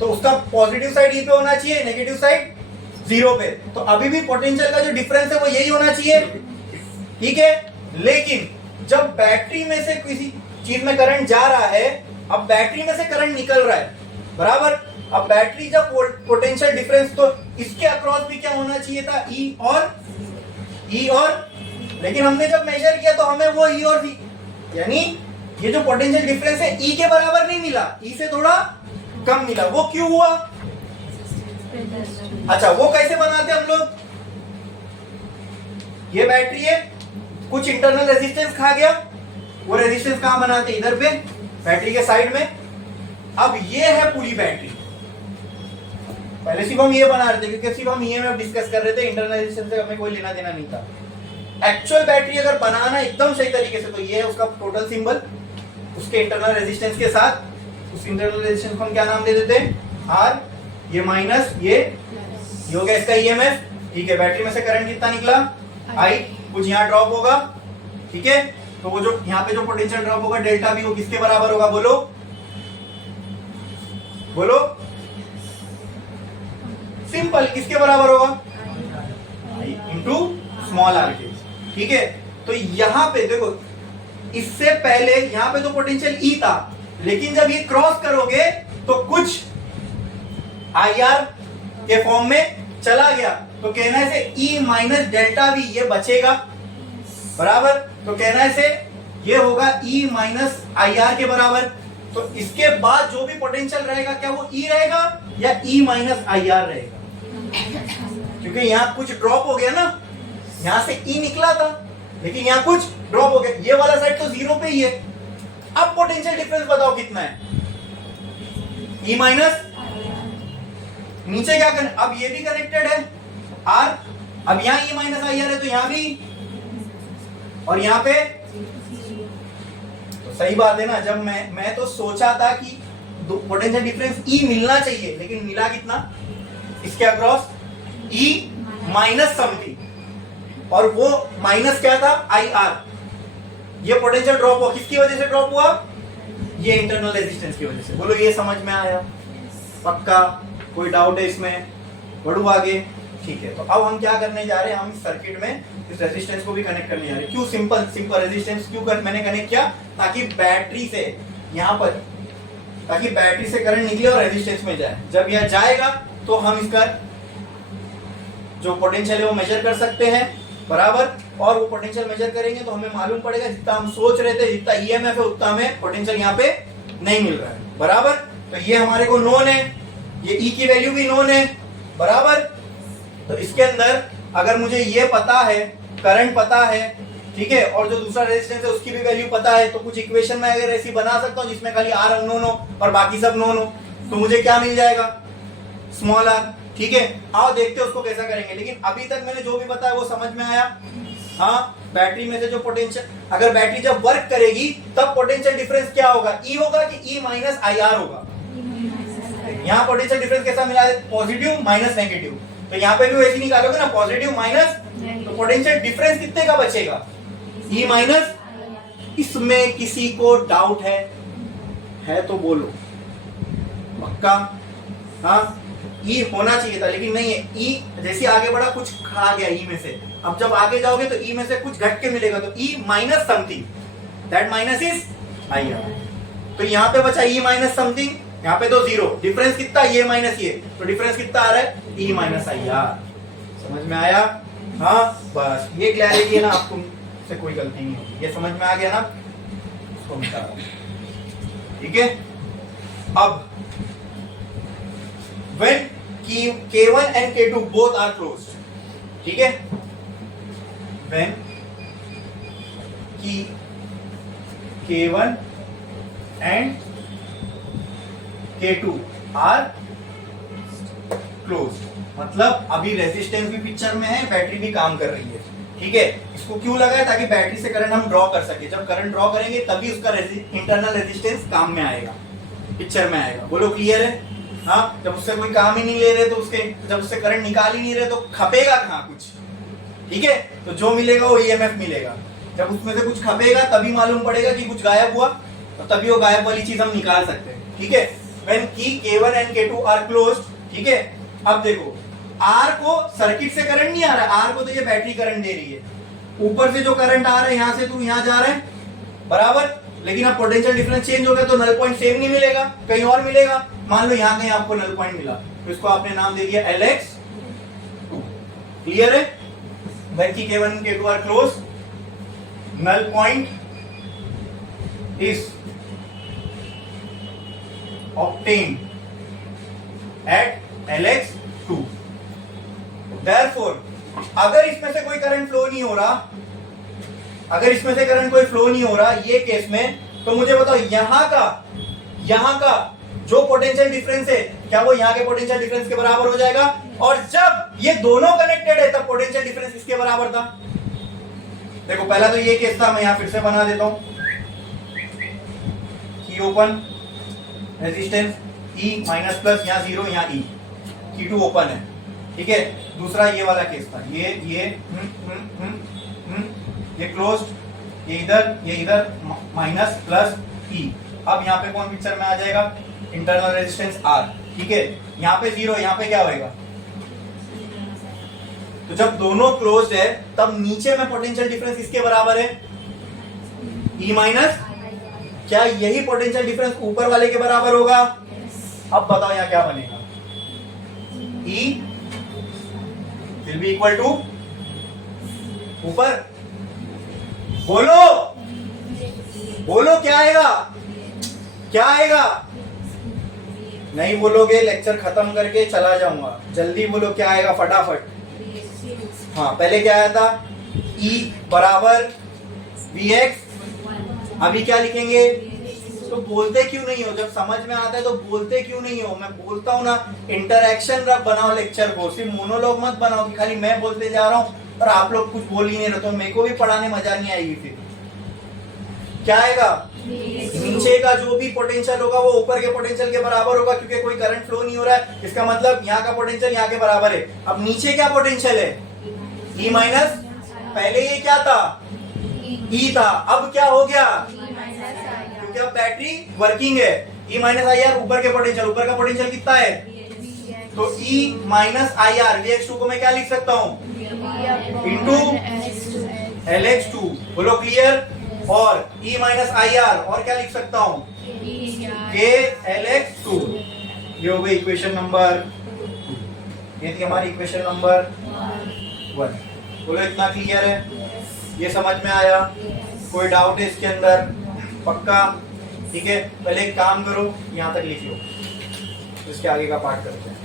तो उसका पॉजिटिव साइड E पे होना चाहिए, नेगेटिव साइड 0 पे। तो अभी भी पोटेंशियल का जो डिफरेंस है वो यही होना चाहिए, ठीक है। लेकिन जब बैटरी में से किसी चीज में करंट जा रहा है, अब बैटरी में से करंट निकल रहा है, बराबर। अब बैटरी जब पोटेंशियल डिफरेंस, तो इसके अक्रॉस भी क्या होना चाहिए था? E और लेकिन हमने जब मेजर किया तो हमें वो E और V, यानी ये जो पोटेंशियल डिफरेंस है E के बराबर नहीं मिला, E से थोड़ा कम मिला। वो क्यों हुआ? अच्छा, वो कैसे बनाते हम लोग? ये बैटरी है, कुछ इंटरनल रेजिस्टेंस खा गया, वो रेजिस्टेंस कहां बनाते? इधर पे बैटरी के साइड में। अब ये है पूरी बैटरी। पहले सिर्फ हम ये बना रहे थे क्योंकि सिर्फ हम ईएमएफ डिस्कस कर रहे थे, इंटरनल रेजिस्टेंस से हमें कोई लेना देना नहीं था। एक्चुअल बैटरी अगर बनाना एकदम सही तरीके से तो ये है उसका टोटल सिंबल, उसके इंटरनल रेजिस्टेंस के साथ। उस इंटरनल रेजिस्टेंस को हम क्या नाम दे देते हैं? आर। ये माइनस, ये हो गया इसका ईएमएफ। ठीक है, बैटरी में से करंट कितना निकला? आई। कुछ यहाँ ड्रॉप होगा, ठीक है, तो वो जो यहाँ पे जो पोटेंशियल ड्रॉप होगा डेल्टा वी, वो किसके बराबर होगा? बोलो बोलो, सिंपल, किसके बराबर होगा? आई इंटू स्मॉल आर के। ठीक है, तो यहां पे देखो, इससे पहले यहां पे तो पोटेंशियल ई था, लेकिन जब ये क्रॉस करोगे तो कुछ आई आर के फॉर्म में चला गया, तो कहना से ई माइनस डेल्टा वी ये बचेगा, बराबर। तो कहना से ये होगा ई माइनस आई आर के बराबर। तो इसके बाद जो भी पोटेंशियल रहेगा क्या वो ई रहेगा या ई माइनस आई आर रहेगा? क्योंकि यहां कुछ ड्रॉप हो गया ना, यहां से ई निकला था लेकिन यहां कुछ ड्रॉप हो गया, ये वाला साइड तो जीरो पे ही है। अब पोटेंशियल डिफरेंस बताओ कितना है? ई माइनस, नीचे क्या कर, अब ये भी कनेक्टेड है आर, अब यहां ई माइनस आई आर है तो यहां भी, और यहां पे तो सही बात है ना। जब मैं तो सोचा था कि पोटेंशियल डिफरेंस ई मिलना चाहिए, लेकिन मिला कितना इसके अक्रॉस? ई माइनस समथिंग, और वो माइनस क्या था? I R. ये पोटेंशियल ड्रॉप हुआ, किसकी वजह से ड्रॉप हुआ? ये इंटरनल रेजिस्टेंस की वजह से। बोलो ये समझ में आया? पक्का? कोई डाउट है इसमें? बढ़ू आगे? ठीक है, तो अब हम क्या करने जा रहे हैं? हम इस सर्किट में इस रेजिस्टेंस को भी कनेक्ट करने जा रहे हैं। क्यों? सिंपल रेजिस्टेंस क्यों मैंने कनेक्ट किया? ताकि बैटरी से यहां पर, ताकि बैटरी से करंट निकले और रेजिस्टेंस में जाए। जब यह जाएगा तो हम इसका जो पोटेंशियल है वो मेजर कर सकते हैं, बराबर। और वो पोटेंशियल मेजर करेंगे तो हमें मालूम पड़ेगा जितना हम सोच रहे थे, जितना ईएमएफ है उतना हमें पोटेंशियल यहाँ पे नहीं मिल रहा है, बराबर। तो ये हमारे को नोन है, ये ई की वैल्यू भी नोन है, बराबर। तो इसके अंदर अगर मुझे ये पता है, करंट पता है, ठीक है, और जो दूसरा रेजिस्टेंस है उसकी भी वैल्यू पता है, तो कुछ इक्वेशन में अगर ऐसी बना सकता हूँ जिसमें खाली आर अननोन हो और बाकी सब नोन हो, तो मुझे क्या मिल जाएगा? Small r. ठीक है, आओ देखते हैं उसको कैसा करेंगे। लेकिन अभी तक मैंने जो भी बताया वो समझ में आया? हाँ, बैटरी में से जो पोटेंशियल, अगर बैटरी जब वर्क करेगी तब पोटेंशियल डिफरेंस क्या होगा? ई होगा कि ई माइनस आई आर होगा? यहाँ पोटेंशियल डिफरेंस कैसा मिला है? Positive minus negative. तो यहाँ पे भी वैसे निकालोगे ना, पॉजिटिव माइनस, तो पोटेंशियल डिफरेंस कितने का बचेगा? E minus. इसमें किसी को डाउट है तो बोलो, पक्का? हाँ, ई होना चाहिए था लेकिन नहीं है। ई जैसे आगे बढ़ा कुछ खा गया ई में से, अब जब आगे जाओगे तो ई में से कुछ घट के मिलेगा, तो E minus something, that minus is I R. तो यहाँ पे बचा ई माइनस समथिंग, यहाँ पे तो जीरो, डिफरेंस कितना? ये माइनस ये, तो डिफरेंस कितना आ रहा है? E minus I R. समझ में आया? हाँ, बस ये क्लैरिटी है ना, आपको से कोई गलती नहीं होगी। ये समझ में आ गया ना? उसको मिटा दो, ठीक है। अब when K1 and K2 both are closed, ठीक है, when K1 and K2 are closed, मतलब अभी रेजिस्टेंस भी पिक्चर में है, बैटरी भी काम कर रही है, ठीक है। इसको क्यों लगाया? ताकि बैटरी से करंट हम ड्रॉ कर सके। जब करंट ड्रॉ करेंगे तभी उसका इंटरनल रेजिस्टेंस काम में आएगा, पिक्चर में आएगा। बोलो क्लियर है? हाँ, जब उससे कोई काम ही नहीं ले रहे तो उसके, जब उससे करंट निकाल ही नहीं रहे तो खपेगा कहाँ कुछ, ठीक है। तो जो मिलेगा वो ईएमएफ मिलेगा। जब उसमें से कुछ खपेगा तभी मालूम पड़ेगा कि कुछ गायब हुआ, तो तभी वो गायब वाली चीज हम निकाल सकते हैं, ठीक है। When K1 and K2 are closed, ठीक है। अब देखो, आर को सर्किट से करंट नहीं आ रहा, आर को तो ये बैटरी करंट दे रही है, ऊपर से जो करंट आ रहा है यहाँ से तो यहाँ जा रहा है, बराबर। लेकिन अब पोटेंशियल डिफरेंस चेंज हो गया तो नल पॉइंट सेम नहीं मिलेगा, कहीं और मिलेगा। मान लो यहाँ कहीं आपको नल पॉइंट मिला, तो इसको आपने नाम दे दिया LX2। क्लियर है? When K1 and K2 are closed, null point is obtained at LX2, therefore अगर इसमें से कोई करंट फ्लो नहीं हो रहा, अगर इसमें से करंट कोई फ्लो नहीं हो रहा ये केस में, तो मुझे बताओ यहां का जो पोटेंशियल डिफरेंस है क्या वो यहां के पोटेंशियल डिफरेंस के बराबर हो जाएगा? और जब ये दोनों कनेक्टेड है तब पोटेंशियल डिफरेंस इसके बराबर था। देखो पहला तो ये केस था, मैं यहां फिर से बना देता हूं की open resistance E minus plus यहाँ 0 यहाँ E की टू ओपन है, ठीक है। दूसरा ये वाला केस था, ये क्लोज्ड, ये इधर माइनस प्लस E। अब यहाँ पे कौन पिक्चर में आ जाएगा? इंटरनल रेजिस्टेंस R, ठीक है। यहाँ पे 0, यहाँ पे क्या होएगा? तो जब दोनों क्लोज्ड है तब नीचे में पोटेंशियल डिफरेंस इसके बराबर है E माइनस, क्या यही पोटेंशियल डिफरेंस ऊपर वाले के बराबर होगा? अब बताओ यहाँ क्या बनेगा? E will be equal to ऊपर, बोलो क्या आएगा? क्या आएगा? नहीं बोलोगे लेक्चर खत्म करके चला जाऊंगा। जल्दी बोलो क्या आएगा फटाफट। हाँ पहले क्या आया था? E बराबर Vx, अभी क्या लिखेंगे? तो बोलते क्यों नहीं हो? जब समझ में आता है तो बोलते क्यों नहीं हो? मैं बोलता हूं ना, इंटरैक्शन बनाओ लेक्चर को, सिर्फ मोनोलॉग मत बनाओ कि खाली मैं बोलते जा रहा हूं और आप लोग कुछ बोल ही नहीं रहे, तो मेरे को भी पढ़ाने मजा नहीं आएगी। फिर क्या आएगा? नीचे का जो भी पोटेंशियल होगा वो ऊपर के पोटेंशियल के बराबर होगा, क्योंकि कोई करंट फ्लो नहीं हो रहा है। इसका मतलब यहाँ का पोटेंशियल यहाँ के बराबर है। अब नीचे क्या पोटेंशियल है? E माइनस, पहले ये क्या था? E था, अब क्या हो गया? क्योंकि अब बैटरी वर्किंग है। E माइनस आई आर ऊपर के पोटेंशियल, ऊपर का पोटेंशियल कितना है? तो E minus I R Vx2 को मैं क्या लिख सकता हूँ? Into LH2। बोलो क्लियर? और E माइनस आई आर और क्या लिख सकता हूँ? K LH2। ये हो गई इक्वेशन नंबर 2। ये थी हमारी इक्वेशन नंबर 1। बोलो इतना क्लियर है? ये समझ में आया? कोई डाउट है इसके अंदर? पक्का? ठीक है, पहले एक काम करो, यहां तक लिख लो, इसके आगे का पार्ट करते हैं।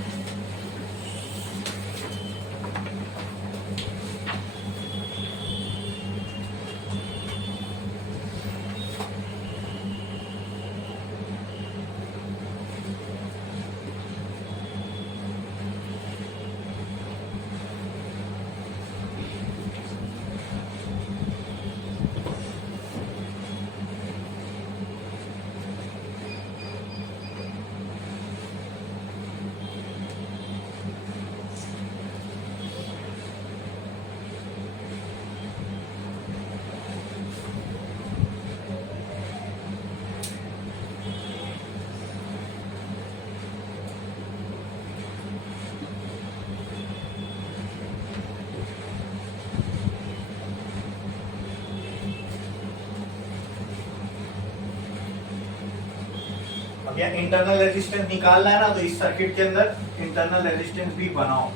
या इंटरनल रेजिस्टेंस निकालना है ना, तो इस सर्किट के अंदर इंटरनल रेजिस्टेंस भी बनाओ,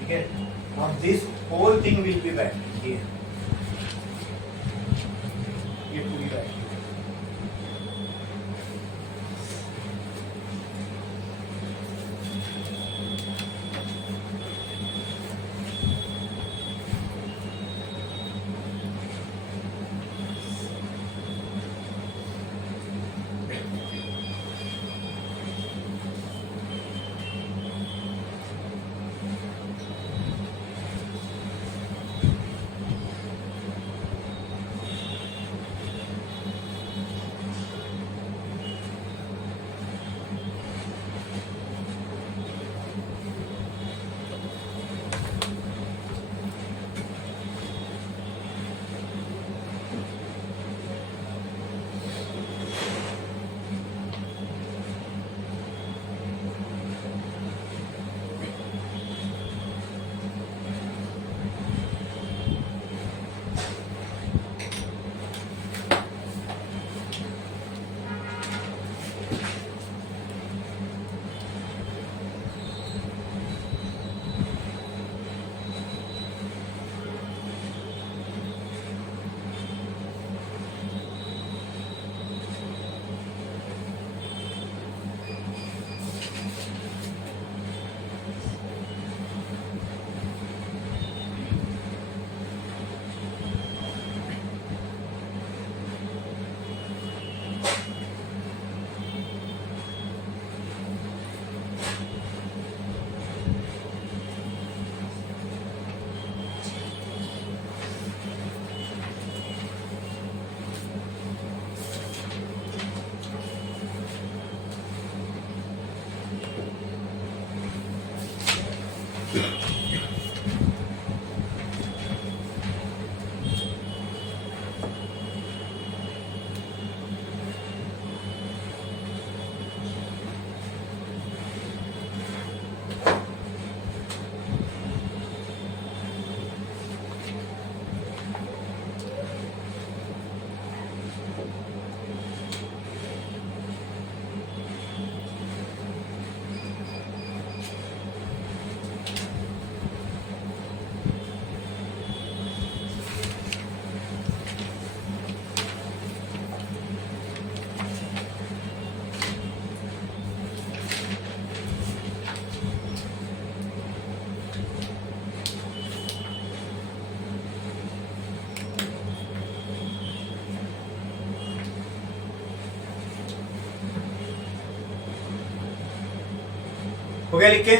ठीक है। और this whole thing will be battery, ये पूरी बैटरी। गया लिख के?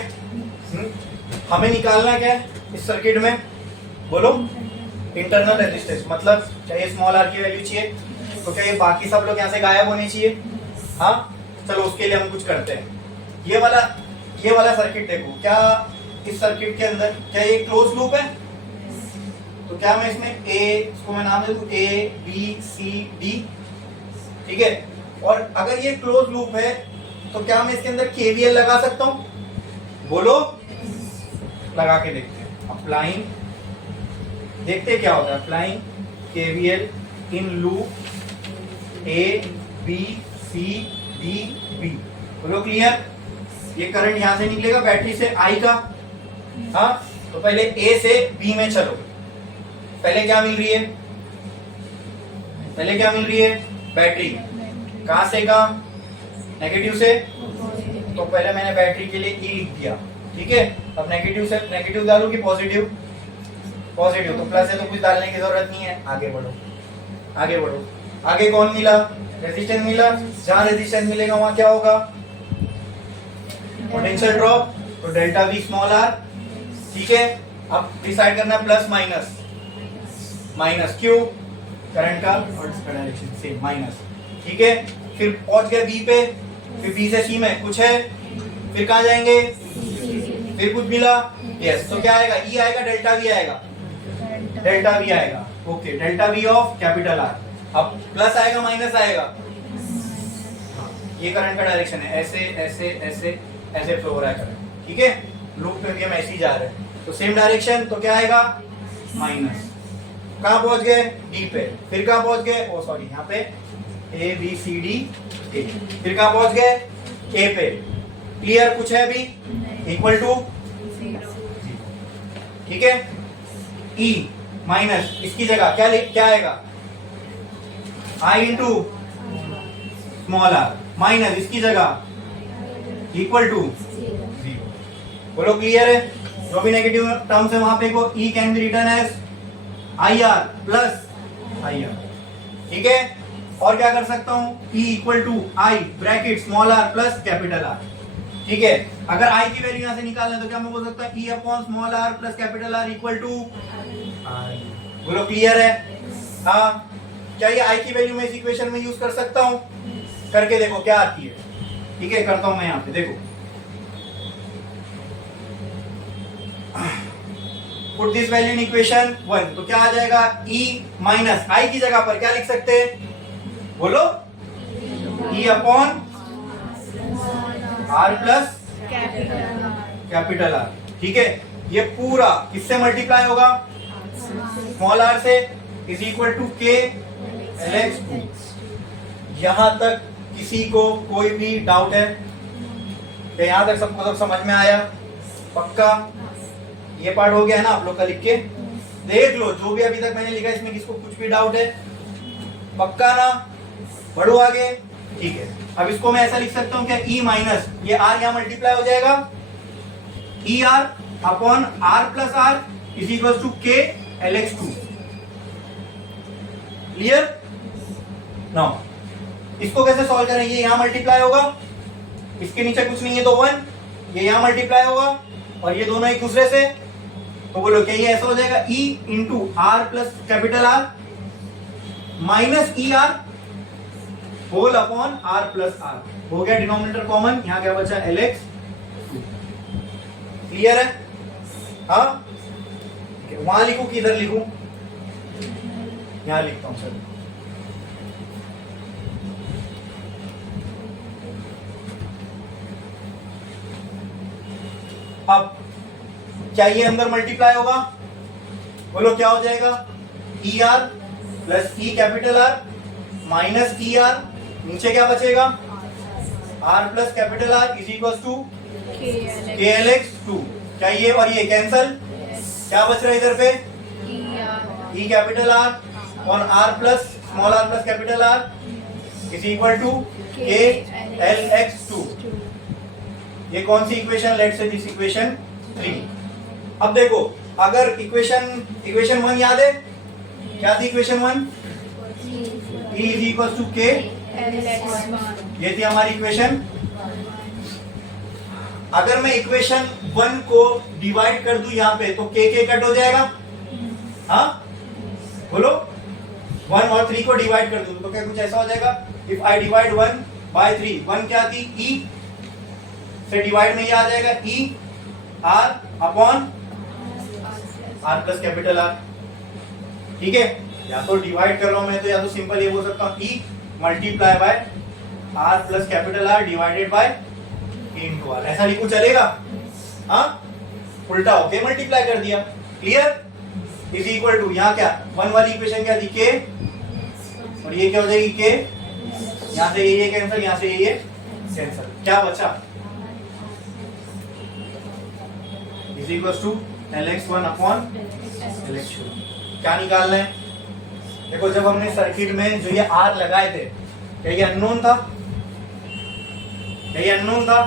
हमें निकालना क्या है इस सर्किट में, बोलो? इंटरनल रेजिस्टेंस, मतलब चाहिए स्मॉल आर की वैल्यू चाहिए, तो क्या ये बाकी सब लोग यहाँ से गायब होने चाहिए? हाँ, चलो उसके लिए हम कुछ करते हैं। ये वाला सर्किट देखो, क्या इस सर्किट के अंदर क्या ये क्लोज लूप है? तो क्या मैं इसमें इसको मैं नाम दे दूं A B C D, ठीक है? और अगर ये क्लोज लूप है तो क्या मैं इसके अंदर KVL लगा सकता हूं? बोलो, लगा के देखते हैं। अप्लाइंग, देखते क्या होता है। Applying KVL in loop A B C D B, बोलो क्लियर? ये करंट यहां से निकलेगा बैटरी से I का। हाँ, तो पहले A से B में चलो। पहले क्या मिल रही है? बैटरी। कहां से? नेगेटिव से। तो पहले मैंने बैटरी के लिए E लिख दिया, ठीक है? अब नेगेटिव से नेगेटिव डालू कि पॉजिटिव? तो प्लस है तो कुछ डालने की जरूरत नहीं है। आगे बढ़ो। आगे कौन मिला? रेजिस्टेंस मिला। जहां रेजिस्टेंस मिलेगा वहां क्या होगा? Potential drop. तो डेल्टा V स्मॉल r, ठीक है? अब डिसाइड करना प्लस माइनस क्यों? करंट का और इसका डायरेक्शन सेम, माइनस, ठीक है? फिर पहुंच गए B पे, फिर B से C में कुछ है, फिर कहां जाएंगे? फिर कुछ मिला, यस। तो क्या आएगा? E आएगा, डेल्टा V आएगा। Okay, delta V of capital R। अब प्लस आएगा माइनस आएगा? ये करंट का डायरेक्शन है, ऐसे फ्लो हो रहा है करंट, ठीक है? लूप पे भी हम ऐसे ही जा रहे हैं, तो सेम डायरेक्शन। तो क्या आएगा? माइनस। कहां पहुंच गए? D पे। फिर कहां पहुंच गए? यहाँ पे A B C D A। फिर कहां पहुंच गए? A पे। क्लियर? कुछ है अभी? इक्वल टू 0, ठीक है? E माइनस, इसकी जगह क्या आएगा? I into small r, minus इसकी जगह इक्वल टू 0। बोलो क्लियर है? जो भी नेगेटिव टर्म्स है वहां पे को E can be written as IR plus IR, ठीक है? और क्या कर सकता हूं? E equal to I bracket small r plus capital R, ठीक है? अगर I की वैल्यू यहां से निकालना है तो क्या मैं बोल सकता हूं? E upon small r plus capital R equal to I। बोलो क्लियर है? हाँ, क्या ये I की वैल्यू मैं इस इक्वेशन में यूज कर सकता हूं? करके देखो क्या आती है, ठीक है? करता हूं मैं यहाँ पे, देखो। Put this value in equation 1, तो क्या आ जाएगा? E माइनस I की जगह पर क्या लिख सकते हैं? बोलो, E upon R plus capital R, ठीक है? ये पूरा किससे मल्टीप्लाई होगा? स्मॉल r से, is equal to K Lx2। यहां तक किसी को कोई भी डाउट है? क्या यहां तक सबको सब समझ में आया? पक्का? ये पार्ट हो गया है ना? आप लोग का लिख के देख लो, जो भी अभी तक मैंने लिखा इसमें किसको कुछ भी डाउट है? पक्का ना? बढ़ो आगे, ठीक है? अब इसको मैं ऐसा लिख सकता हूं क्या? E माइनस ये R यहां मल्टीप्लाई हो जाएगा, ER upon R plus R is equal to K Lx2। Clear? Now इसको कैसे सॉल्व करेंगे? यहां मल्टीप्लाई होगा, इसके नीचे कुछ नहीं है तो 1, ये यहां मल्टीप्लाई होगा और ये दोनों एक दूसरे से, तो बोलो क्या ये ऐसा हो जाएगा? E into R plus capital R minus ER whole upon R plus R। हो गया डिनोमिनेटर कॉमन, यहां क्या बचा? Lx2। क्लियर है? हाँ, वहां लिखूं कि इधर लिखूं? यहां लिखता हूं सर। अब क्या ये अंदर मल्टीप्लाई होगा? बोलो क्या हो जाएगा? ER plus E capital R minus ER, नीचे क्या बचेगा? R plus capital R is equal to KLx2। क्या ये और ये कैंसल? क्या बच रहा है इधर पे? E कैपिटल R और R plus small r plus capital R is equal to KLx2। ये कौन सी equation? Let's say this equation 3। अब देखो, अगर इक्वेशन 1 याद है? क्या थी equation 1? E is equal to K, ये थी हमारी इक्वेशन। अगर मैं इक्वेशन 1 को डिवाइड कर दूं यहाँ पे तो के कट हो जाएगा। हाँ बोलो, 1 और 3 को डिवाइड कर दूं तो क्या कुछ ऐसा हो जाएगा, इफ आई डिवाइड 1 बाय 3, 1 क्या थी ई से डिवाइड में ये आ जाएगा E R upon R plus capital R. ठीक है, या तो डिवाइड कर रहा हूं मैं तो या तो सिंपल ये बोल सकता हूं E multiply by r plus capital R divided by a into r, ऐसा लिखूं चलेगा। हाँ उल्टा होके मल्टीप्लाई कर दिया, क्लियर। इज इक्वल टू यहाँ क्या 1 वाली इक्वेशन क्या थी के, और ये क्या हो जाएगी के, यहाँ से ये कैंसिल, यहाँ से ये कैंसिल, क्या बचा is equal to LX1 upon LX2। क्या निकालना है, देखो जब हमने सर्किट में जो ये R लगाए थे क्या ये अननोन था, क्या ये अननोन था,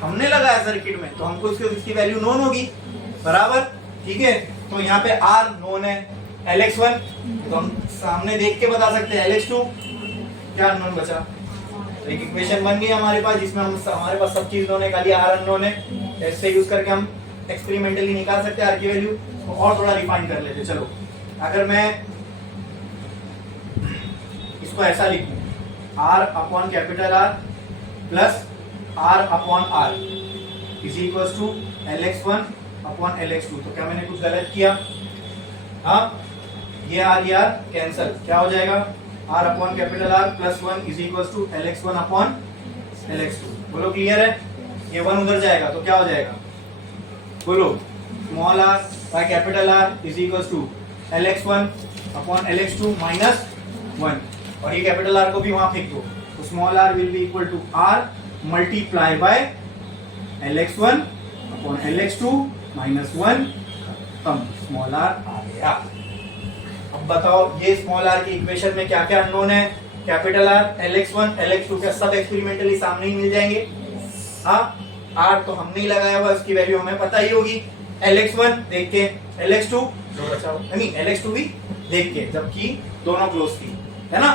हमने लगाया सर्किट में तो हमको इसकी वैल्यू नोन होगी बराबर। ठीक है, तो यहाँ पे R नोन है, LX1 तो हम सामने देख के बता सकते हैं, LX2 क्या अननोन बचा। तो एक इक्वेशन बन गई हमारे पास जिसमें हमारे पास सब चीज नोन है, खाली R अननोन है। ऐसे यूज करके हम एक्सपेरिमेंटली निकाल सकते हैं R की वैल्यू। तो और थोड़ा रिफाइन कर लेते, चलो अगर मैं इसको ऐसा लिखूं R upon capital R plus R upon R is equal to LX1 upon LX2, तो क्या मैंने कुछ गलत किया। हाँ ये R कैंसल, क्या हो जाएगा R upon capital R plus 1 is equal to LX1 upon LX2। बोलो क्लियर है, ये 1 उधर जाएगा तो क्या हो जाएगा, बोलो small r by capital R is equal to LX1 upon LX2 minus 1, और ये कैपिटल R को भी वहां फेंक दो तो small r will be equal to R multiply by LX1 upon LX2 minus 1, कम स्मॉल r आ गया। अब बताओ ये स्मॉल r की इक्वेशन में क्या क्या अननोन है, कैपिटल R, LX1, LX2 क्या सब एक्सपेरिमेंटली सामने ही मिल जाएंगे। हाँ R तो हमने ही लगाया हुआ, उसकी वैल्यू हमें पता ही होगी। LX1 देख के, LX2 जो बचा हो, नहीं LX2 भी देख के, जबकि दोनों क्लोज थी, है ना,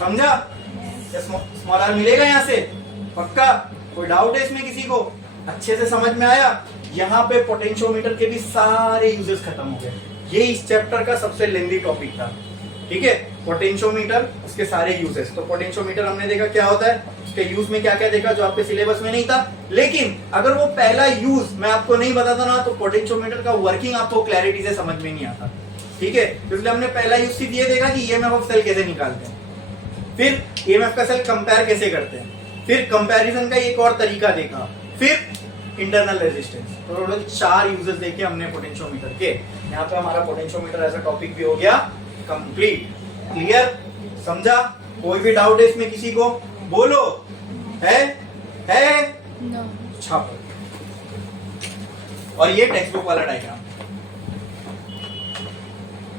समझा। स्मॉल r मिलेगा यहाँ से पक्का, कोई डाउट है इसमें किसी को, अच्छे से समझ में आया। यहाँ पे पोटेंशियोमीटर के भी सारे यूजेस खत्म हो गए, ये इस चैप्टर का सबसे लेंथी टॉपिक था। ठीक है, पोटेंशियोमीटर उसके सारे यूजेस। तो पोटेंशियोमीटर हमने देखा क्या होता है, उसके यूज में क्या क्या देखा जो आपके सिलेबस में नहीं था। लेकिन अगर वो पहला यूज मैं आपको नहीं बताता ना तो पोटेंशियोमीटर का वर्किंग आपको क्लैरिटी से समझ में नहीं आता। ठीक है, इसलिए हमने पहला यूज सिर्फ ये देखा कि ईएमएफ ऑफ सेल कैसे निकालते हैं, फिर ईएमएफ का सेल कंपेयर कैसे करते हैं, फिर कंपैरिजन का एक और तरीका देखा, फिर इंटरनल रेजिस्टेंस। तो टोटल 4 यूजेस देखे हमने पोटेंशियोमीटर के। यहाँ पे हमारा पोटेंशियोमीटर एज अ टॉपिक भी हो गया कंप्लीट, क्लियर, समझा। कोई भी डाउट है इसमें किसी को, बोलो, है no. छापो। और ये टेक्स्ट बुक वाला डायग्राम,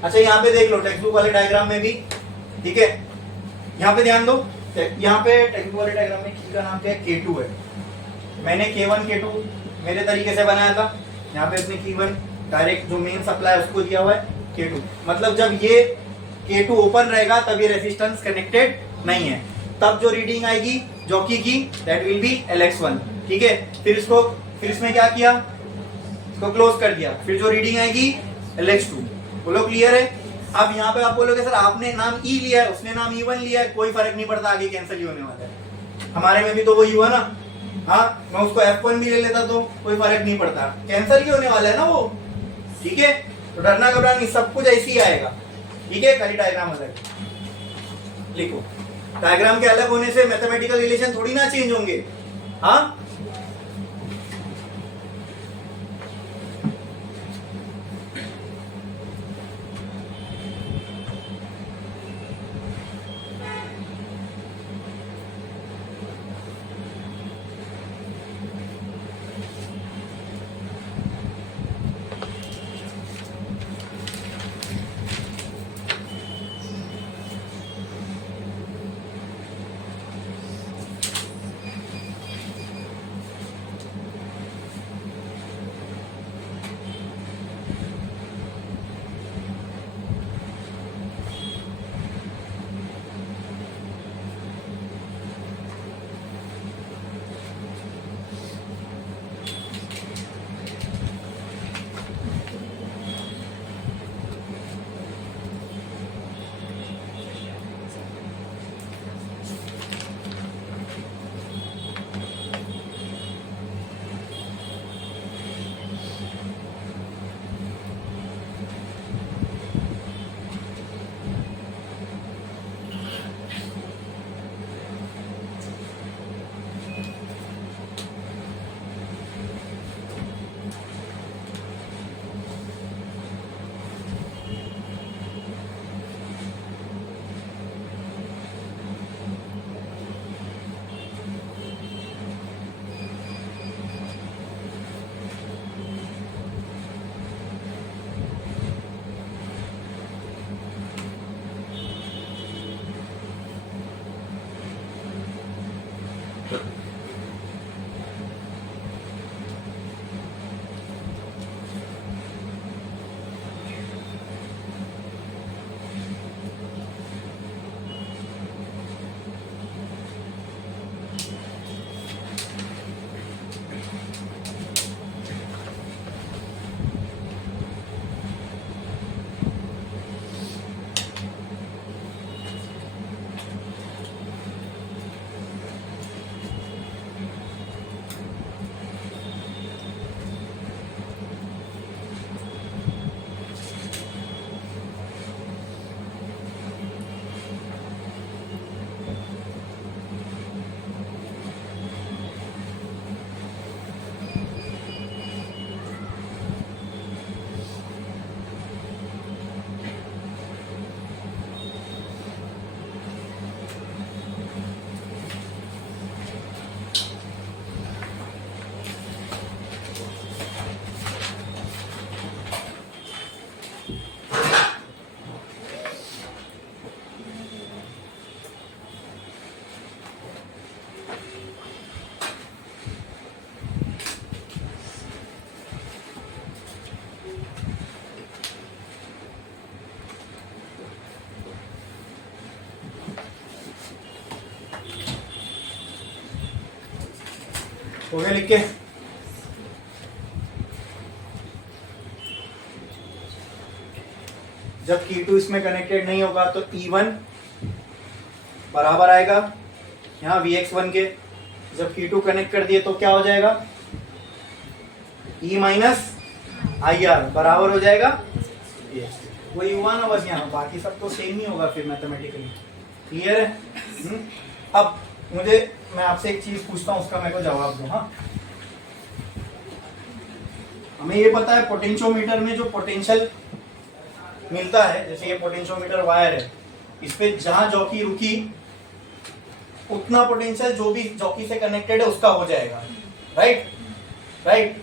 अच्छा यहाँ पे देख लो टेक्स्ट बुक वाले डायग्राम में भी, ठीक है, यहाँ पे ध्यान दो, यहाँ पे टेक्स्ट बुक वाले डायग्राम में की का नाम क्या है, K2 है। मैंने K1 K2 मेरे तरीके से बनाया था, यहाँ पे इसने K1 डायरेक्ट जो मेन सप्लाई उसको दिया हुआ है K2, मतलब जब ये K2 ओपन रहेगा तब ये रेजिस्टेंस कनेक्टेड नहीं है, तब जो रीडिंग आएगी जॉकी की दैट विल बी LX1। ठीक है, फिर इसमें क्या किया, इसको क्लोज कर दिया, फिर जो रीडिंग आएगी LX2। बोलो क्लियर है। अब यहाँ पे आप बोलोगे सर आपने नाम E लिया है, उसने नाम E1 लिया है, कोई फर्क नहीं पड़ता, आगे कैंसिल ही होने वाला है। हमारे में भी तो वही हुआ ना, हाँ मैं उसको F1 भी ले लेता तो कोई फर्क नहीं पड़ता, कैंसिल ही होने वाला है ना वो। ठीक है, तो डरना घबराना नहीं, सब कुछ ऐसे ही आएगा। ठीक है, खाली डायग्राम अलग लिखो, डायग्राम के अलग होने से मैथमेटिकल रिलेशन थोड़ी ना चेंज होंगे। हाँ हो गया लिख के? जब Q2 इसमें कनेक्टेड नहीं होगा तो E1 बराबर आएगा यहाँ Vx1 के। जब Q2 कनेक्ट कर दिए तो क्या हो जाएगा? E माइनस IR बराबर हो जाएगा वही हुआ ना बस यहाँ, बाकी सब तो सेम ही होगा फिर मैथमेटिकली। क्लियर है? अब मैं आपसे एक चीज पूछता हूँ, उसका मेरे को जवाब दो। हाँ, हमें ये पता है पोटेंशियोमीटर में जो पोटेंशियल मिलता है, जैसे ये पोटेंशियोमीटर वायर है, इस पे जहां जॉकी रुकी उतना पोटेंशियल जो भी जॉकी से कनेक्टेड है उसका हो जाएगा। राइट।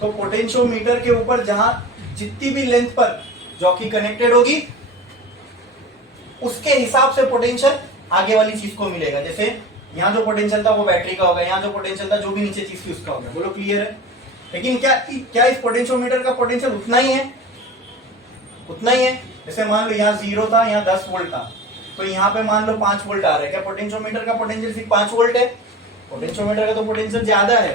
तो पोटेंशियोमीटर के ऊपर जहां जितनी भी लेंथ पर जॉकी कनेक्टेड होगी उसके हिसाब से पोटेंशियल आगे वाली चीज को मिलेगा। जैसे यहाँ जो पोटेंशियल था वो बैटरी का होगा, यहाँ जो पोटेंशियल था जो भी नीचे चीज थी उसका होगा। बोलो क्लियर है? लेकिन क्या इस पोटेंशियोमीटर का पोटेंशियल उतना ही है? उतना ही है। जैसे मान लो यहाँ 0 था, यहाँ 10 वोल्ट था, तो यहाँ पे मान लो 5 वोल्ट आ रहा है। क्या पोटेंशियोमीटर का पोटेंशियल सिर्फ 5 वोल्ट है? पोटेंशियोमीटर का तो पोटेंशियल ज्यादा है।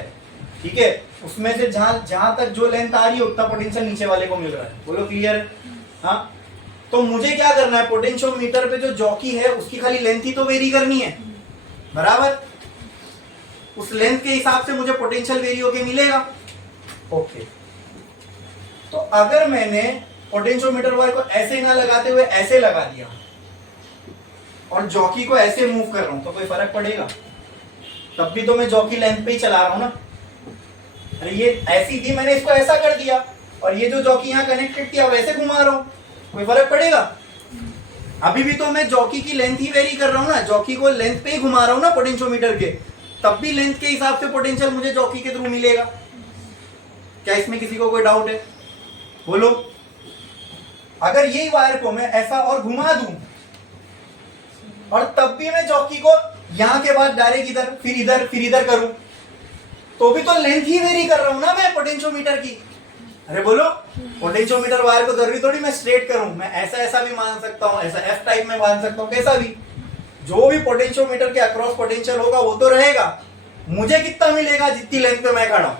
ठीक है, उसमें से जहां तक जो लेंथ आ रही है उतना पोटेंशियल नीचे वाले को मिल रहा है। बोलो क्लियर है? हाँ, तो मुझे क्या करना है, पोटेंशियोमीटर पे जो जॉकी है उसकी खाली लेंथ ही तो वेरी करनी है, बराबर। उस लेंथ के हिसाब से मुझे पोटेंशियल वेरी होके मिलेगा। ओके, तो अगर मैंने पोटेंशियोमीटर वायर को ऐसे ना लगाते हुए ऐसे लगा दिया और जॉकी को ऐसे मूव कर रहा हूं तो कोई फर्क पड़ेगा? तब भी तो मैं जॉकी लेंथ पे ही चला रहा हूं ना। अरे ये ऐसी थी, मैंने इसको ऐसा कर दिया और ये जो जॉकी यहाँ कनेक्टेड थी अब ऐसे घुमा रहा हूं, कोई फर्क पड़ेगा? अभी भी तो मैं जॉकी की लेंथ ही वेरी कर रहा हूं ना, जॉकी को लेंथ पे ही घुमा रहा हूं ना पोटेंशियोमीटर के, तब भी लेंथ के हिसाब से पोटेंशियल मुझे जॉकी के थ्रू मिलेगा। क्या इसमें किसी को कोई डाउट है? बोलो। अगर यही वायर को मैं ऐसा और घुमा दूं और तब भी मैं जॉकी को यहां के बाद डायरेक्ट इधर फिर इधर करूं तो भी तो लेंथ ही वेरी कर रहा हूं ना मैं पोटेंशियोमीटर की। अरे बोलो, पोटेंशियोमीटर वायर को जरूरी थोड़ी मैं स्ट्रेट करूं, मैं ऐसा भी मान सकता हूं, ऐसा एफ टाइप में मान सकता हूं, कैसा भी। जो भी पोटेंशियोमीटर के अक्रॉस पोटेंशियल होगा वो तो रहेगा। मुझे कितना मिलेगा? जितनी लेंथ पे मैं खड़ा हूं।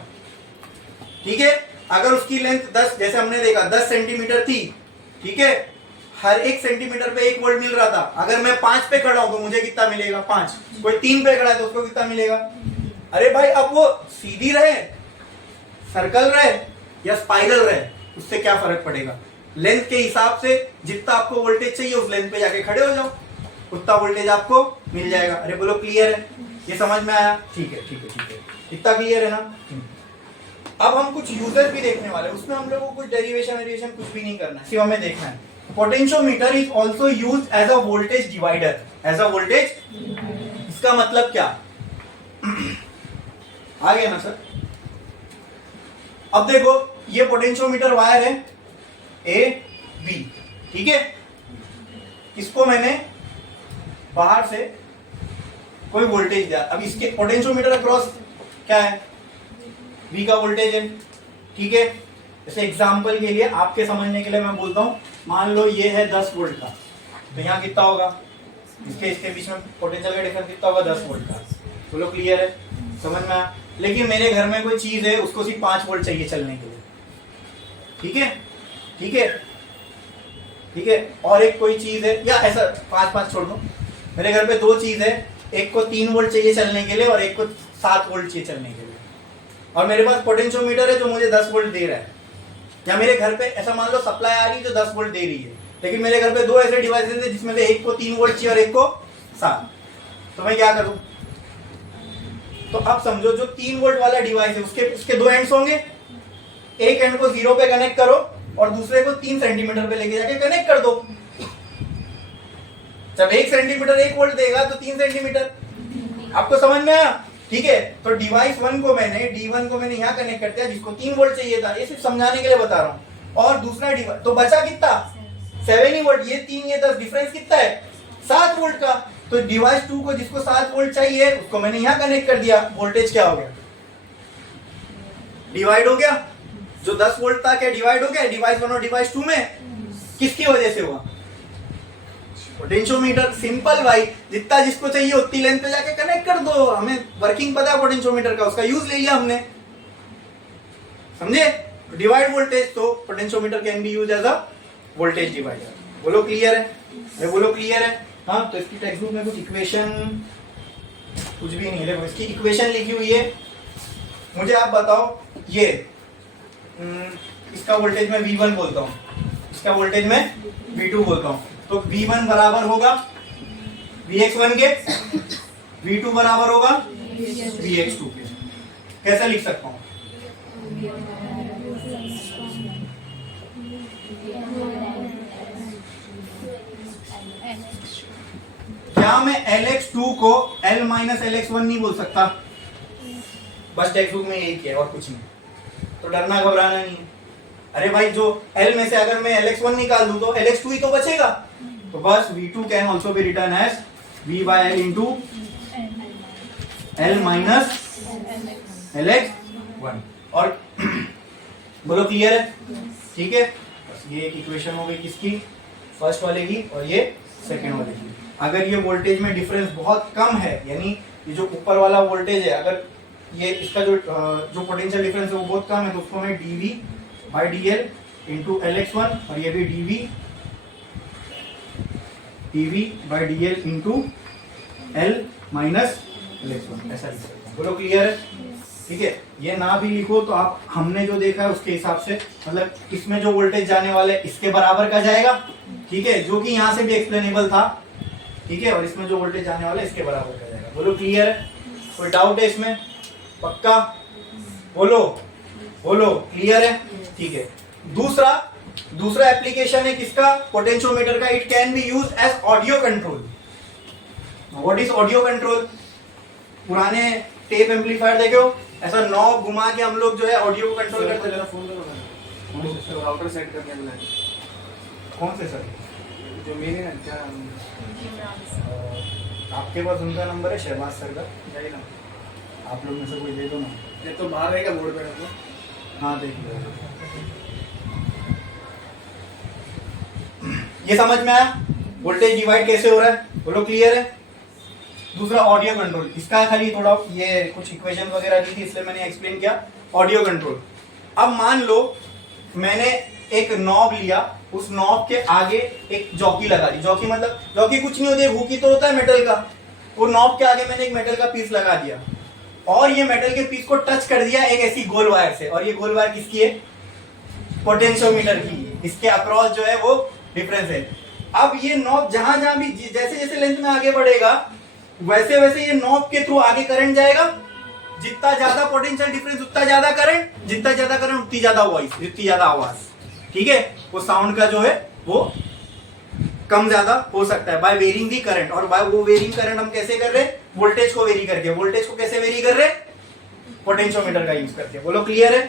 ठीक है, अगर उसकी लेंथ 10, जैसे हमने देखा 10 सेंटीमीटर थी, ठीक है, हर 1 सेंटीमीटर पे 1 वोल्ट मिल रहा था। अगर मैं 5 पे खड़ा हूं तो मुझे कितना मिलेगा? 5। कोई 3 पे खड़ा है तो उसको कितना मिलेगा? अरे भाई, अब वो सीधी रहे, सर्कल रहे या स्पाइरल रहे, उससे क्या फर्क पड़ेगा? लेंथ के हिसाब से जितना आपको वोल्टेज चाहिए उस लेंथ पे जाके खड़े हो जाओ, उतना वोल्टेज आपको मिल जाएगा। अरे बोलो क्लियर है? ये समझ में आया? ठीक है। इतना क्लियर है ना? अब हम कुछ यूजर भी देखने वाले हैं, उसमें हम लोगों को कुछ डेरिवेशन कुछ भी नहीं करना है, सिर्फ हमें देखना है। Potentiometer is also use as a voltage divider. As a voltage, इसका मतलब क्या? आ गया ना सर? अब देखो, ये पोटेंशियोमीटर वायर है ए बी, ठीक है। इसको मैंने बाहर से कोई वोल्टेज दिया, अब इसके पोटेंशियोमीटर अक्रॉस क्या है, V का वोल्टेज है, ठीक है। जैसे एग्जांपल के लिए आपके समझने के लिए मैं बोलता हूँ, मान लो ये है 10 वोल्ट का, तो यहाँ कितना होगा, इसके बीच में पोटेंशियल का डिफरेंस कितना होगा, 10 वोल्ट का। बोलो क्लियर है, समझ में आया। लेकिन मेरे घर में कोई चीज है, उसको सिर्फ 5 वोल्ट चाहिए चलने के लिए, ठीक है, ठीक है, ठीक है। और एक कोई चीज है, या ऐसा 5 छोड़ दो, मेरे घर पे 2 चीज है, एक को 3 वोल्ट चाहिए चलने के लिए और एक को 7 वोल्ट चाहिए चलने के लिए, और मेरे पास पोटेंशियोमीटर है जो मुझे 10 वोल्ट दे रहा है। या मेरे घर पे ऐसा मान लो सप्लाई आ रही है जो 10 वोल्ट दे रही है, लेकिन मेरे घर पे 2 ऐसे डिवाइसेस हैं जिसमें से एक को 3 वोल्ट चाहिए और एक को 7, तो मैं क्या करूं। तो अब समझो जो 3 वोल्ट वाला डिवाइस है उसके 2 एंड्स होंगे, एक एंड को 0 पे कनेक्ट करो और दूसरे को 3 सेंटीमीटर पे लेके जाके कनेक्ट कर दो। जब 1 सेंटीमीटर 1 वोल्ट देगा तो 3 सेंटीमीटर, आपको समझ में आया, ठीक है। तो डिवाइस D1 को मैंने यहाँ कनेक्ट कर दिया जिसको 3 वोल्ट चाहिए था, ये सिर्फ समझाने के लिए बता रहा हूँ। और दूसरा डिवाइस तो बचा कितना, 7 ही वोल्ट, ये 3 ये 10, डिफरेंस कितना है, 7 वोल्ट का। तो डिवाइस 2 को जिसको 7 वोल्ट चाहिए उसको मैंने यहाँ कनेक्ट कर दिया, वोल्टेज क्या हो गया, डिवाइड हो गया। जो 10 वोल्ट था क्या डिवाइड हो गया, डिवाइस 1 और डिवाइस 2 में, किसकी वजह से हुआ, पोटेंशियोमीटर। सिंपल भाई, जितना जिसको चाहिए उतनी लेंथ पे जाके कनेक्ट कर दो, हमें वर्किंग पता है पोटेंशियोमीटर का, उसका यूज ले लिया हमने, समझे। डिवाइड वोल्टेज, तो potentiometer can be use as a voltage divider. बोलो क्लियर है, मैं बोलो क्लियर है। हाँ, तो इसकी टेक्स्ट बुक में कुछ इक्वेशन कुछ भी नहीं है, देखो इसकी इक्वेशन लिखी हुई है। मुझे आप बताओ, ये इसका वोल्टेज मैं V1 बोलता हूँ, इसका वोल्टेज मैं V2 बोलता हूँ, तो V1 बराबर होगा Vx1 के, V2 बराबर होगा Vx2 के। कैसे लिख सकता हूँ, क्या मैं Lx2 को L माइनस Lx1 नहीं बोल सकता, बस टेक्स्ट बुक में यही किया है और कुछ नहीं, तो डरना घबराना नहीं। अरे भाई, जो L में से अगर मैं Lx1 निकाल दूं तो Lx2 ही तो बचेगा, तो बस V2 can also be return as V by L into L minus Lx1। और बोलो क्लियर है, ठीक है। बस ये एक इक्वेशन हो गई किसकी, फर्स्ट वाले की, और ये सेकेंड वाले की। अगर ये वोल्टेज में डिफरेंस बहुत कम है, यानी ये जो ऊपर वाला वोल्टेज है, अगर ये इसका जो पोटेंशियल डिफरेंस है वो बहुत कम है, तो उसको मैं dV by dL into Lx1, और ये भी dV by dL into L minus Lx1, ऐसा लिख सकता हूँ। बोलो क्लियर है, ठीक है। ये ना भी लिखो तो आप हमने जो देखा है उसके हिसाब से, मतलब इसमें जो वोल्टेज जाने वाला है इसके बराबर का जाएगा, ठीक है, जो कि यहाँ से भी एक्सप्लेनेबल था, ठीक है, और इसमें जो वोल्टेज जाने वाला है इसके बराबर का जाएगा। बोलो क्लियर है, कोई डाउट है इसमें, पक्का, बोलो बोलो क्लियर है, ठीक है। दूसरा एप्लीकेशन है किसका, पोटेंशियोमीटर का, it can be use as audio control. What is audio control, पुराने टेप एम्पलीफायर देखे हो, ऐसा नॉब घुमा के हम लोग जो है ऑडियो को कंट्रोल करते हैं। फोन करो, राउटर सेट करके बुलाए। कौन से सर, जो मेरे ना क्या आपके पास उनका नंबर है शहबाज सर का, जाइए ना, आप लोग में से कोई दे दो ना। ये तो बाहर रहेगा बोर्ड पे रखो। हाँ देख लो, ये समझ में आया वोल्टेज डिवाइड कैसे हो रहा है, बोलो क्लियर है। दूसरा ऑडियो कंट्रोल, इसका खाली थोड़ा ये कुछ इक्वेशन वगैरह दी थी इसलिए मैंने एक्सप्लेन किया। ऑडियो कंट्रोल, अब मान लो मैंने एक नॉब लिया, उस नॉब के आगे एक जॉकी लगा दी, जॉकी मतलब जॉकी कुछ नहीं होती, हुकी तो होता है मेटल का, वो नॉब के आगे मैंने एक मेटल का पीस लगा दिया और ये मेटल के पीस को टच कर दिया एक ऐसी गोल वायर से, और ये गोल वायर किसकी है, पोटेंशियोमीटर की, इसके अक्रॉस जो है वो डिफरेंस है। अब ये नॉब जहां जहां भी जैसे जैसे लेंथ में आगे बढ़ेगा वैसे वैसे ये नॉब के थ्रू आगे करंट जाएगा, जितना ज्यादा पोटेंशियल डिफरेंस उतना ज्यादा करंट, जितना ज्यादा करंट उतनी ज्यादा वॉइस, जितनी ज्यादा आवाज, ठीक है, वो साउंड का जो है वो कम ज्यादा हो सकता है बाय वेरिंग दी करंट। और बाय वो वेरिंग करंट हम कैसे कर रहे हैं, वोल्टेज को वेरी करके। वोल्टेज को कैसे वेरी कर रहे हैं, पोटेंशियोमीटर का यूज करके। बोलो क्लियर है।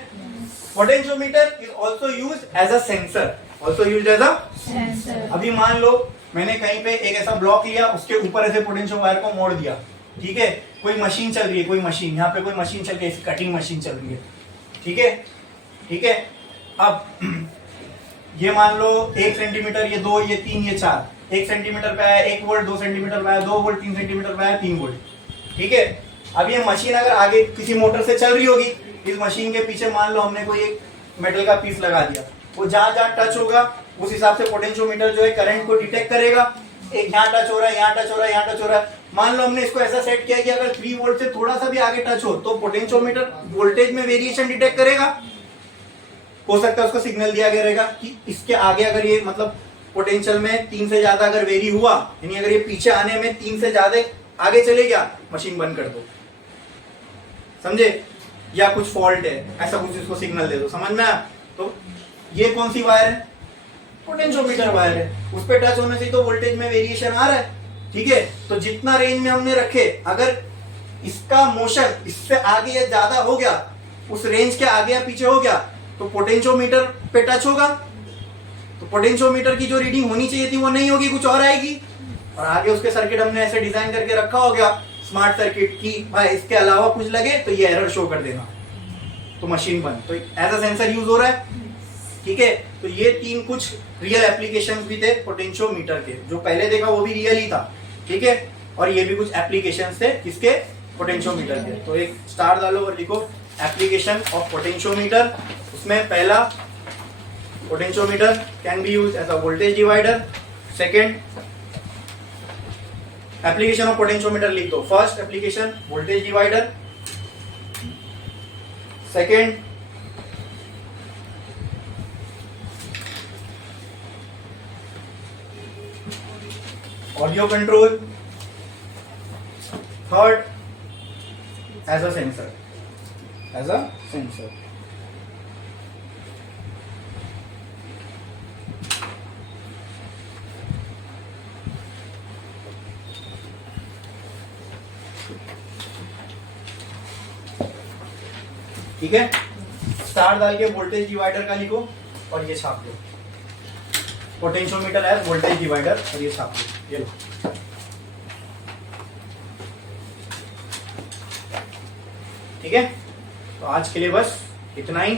Potentiometer is also use as a sensor, also use as a sensor. अभी मान लो मैंने कहीं पे एक ऐसा ब्लॉक लिया, उसके ऊपर ऐसे पोटेंशियल वायर को मोड़ दिया, ठीक है, कोई मशीन चल रही है, कोई मशीन, यहाँ पे कोई मशीन चल रही है, कटिंग मशीन चल रही है, ठीक है, ठीक है। अब ये मान लो 1 सेंटीमीटर, ये 2, ये 3, ये 4, 1 सेंटीमीटर पे आया 1 वोल्ट, 2 सेंटीमीटर पे आया 2 वोल्ट, 3 सेंटीमीटर पे आया 3 वोल्ट, ठीक है। अब ये मशीन अगर आगे किसी मोटर से चल रही होगी, इस मशीन के पीछे मान लो हमने कोई एक मेटल का पीस लगा दिया, वो जहां जहां टच होगा उस हिसाब से पोटेंशियोमीटर जो है करंट को डिटेक्ट करेगा। एक यहाँ टच हो रहा है, यहाँ टच हो रहा है, यहाँ टच हो रहा है। मान लो हमने इसको ऐसा सेट किया कि अगर 3 वोल्ट से थोड़ा सा भी आगे टच हो तो पोटेंशियोमीटर वोल्टेज में वेरिएशन डिटेक्ट करेगा। हो सकता है उसको सिग्नल दिया गया रहेगा कि इसके आगे अगर ये मतलब पोटेंशियल में 3 से ज्यादा अगर वेरी हुआ, यानी अगर ये पीछे आने में 3 से ज्यादा आगे चले गया, मशीन बंद कर दो, समझे, या कुछ फॉल्ट है, ऐसा कुछ इसको सिग्नल दे दो, समझ में आया। तो ये कौन सी वायर है, पोटेंशियोमीटर वायर है, उस पर टच होने से तो वोल्टेज में वेरिएशन आ रहा है, ठीक है। तो जितना रेंज में हमने रखे, अगर इसका मोशन इससे आगे या ज्यादा हो गया, उस रेंज के आगे या पीछे हो गया, तो पोटेंशियोमीटर पे टच होगा, तो पोटेंशियोमीटर की जो रीडिंग होनी चाहिए थी वो नहीं होगी, कुछ और आएगी। और आगे उसके सर्किट हमने ऐसे डिजाइन करके रखा हो गया स्मार्ट सर्किट की, भाई इसके अलावा कुछ लगे तो ये एरर शो कर देना, तो मशीन बंद। तो एज अ सेंसर यूज हो रहा है, ठीक है। तो ये 3 कुछ रियल एप्लीकेशंस भी थे पोटेंशियोमीटर के, जो पहले देखा वो भी रियल ही था, ठीक है। और ये भी कुछ एप्लीकेशंस थे किसके, पोटेंशियोमीटर के। तो एक स्टार डालो और लिखो एप्लीकेशन ऑफ पोटेंशियोमीटर। उसमें पहला, potentiometer can be used as a voltage divider. Second, application of potentiometer लिख दो। First application voltage divider, second audio control, third as a sensor, as a sensor. ठीक है, स्टार डाल के वोल्टेज डिवाइडर का लिखो और ये छाप दो, पोटेंशियोमीटर एज वोल्टेज डिवाइडर, और ये छाप दो, ये लो। ठीक है, तो आज के लिए बस इतना ही।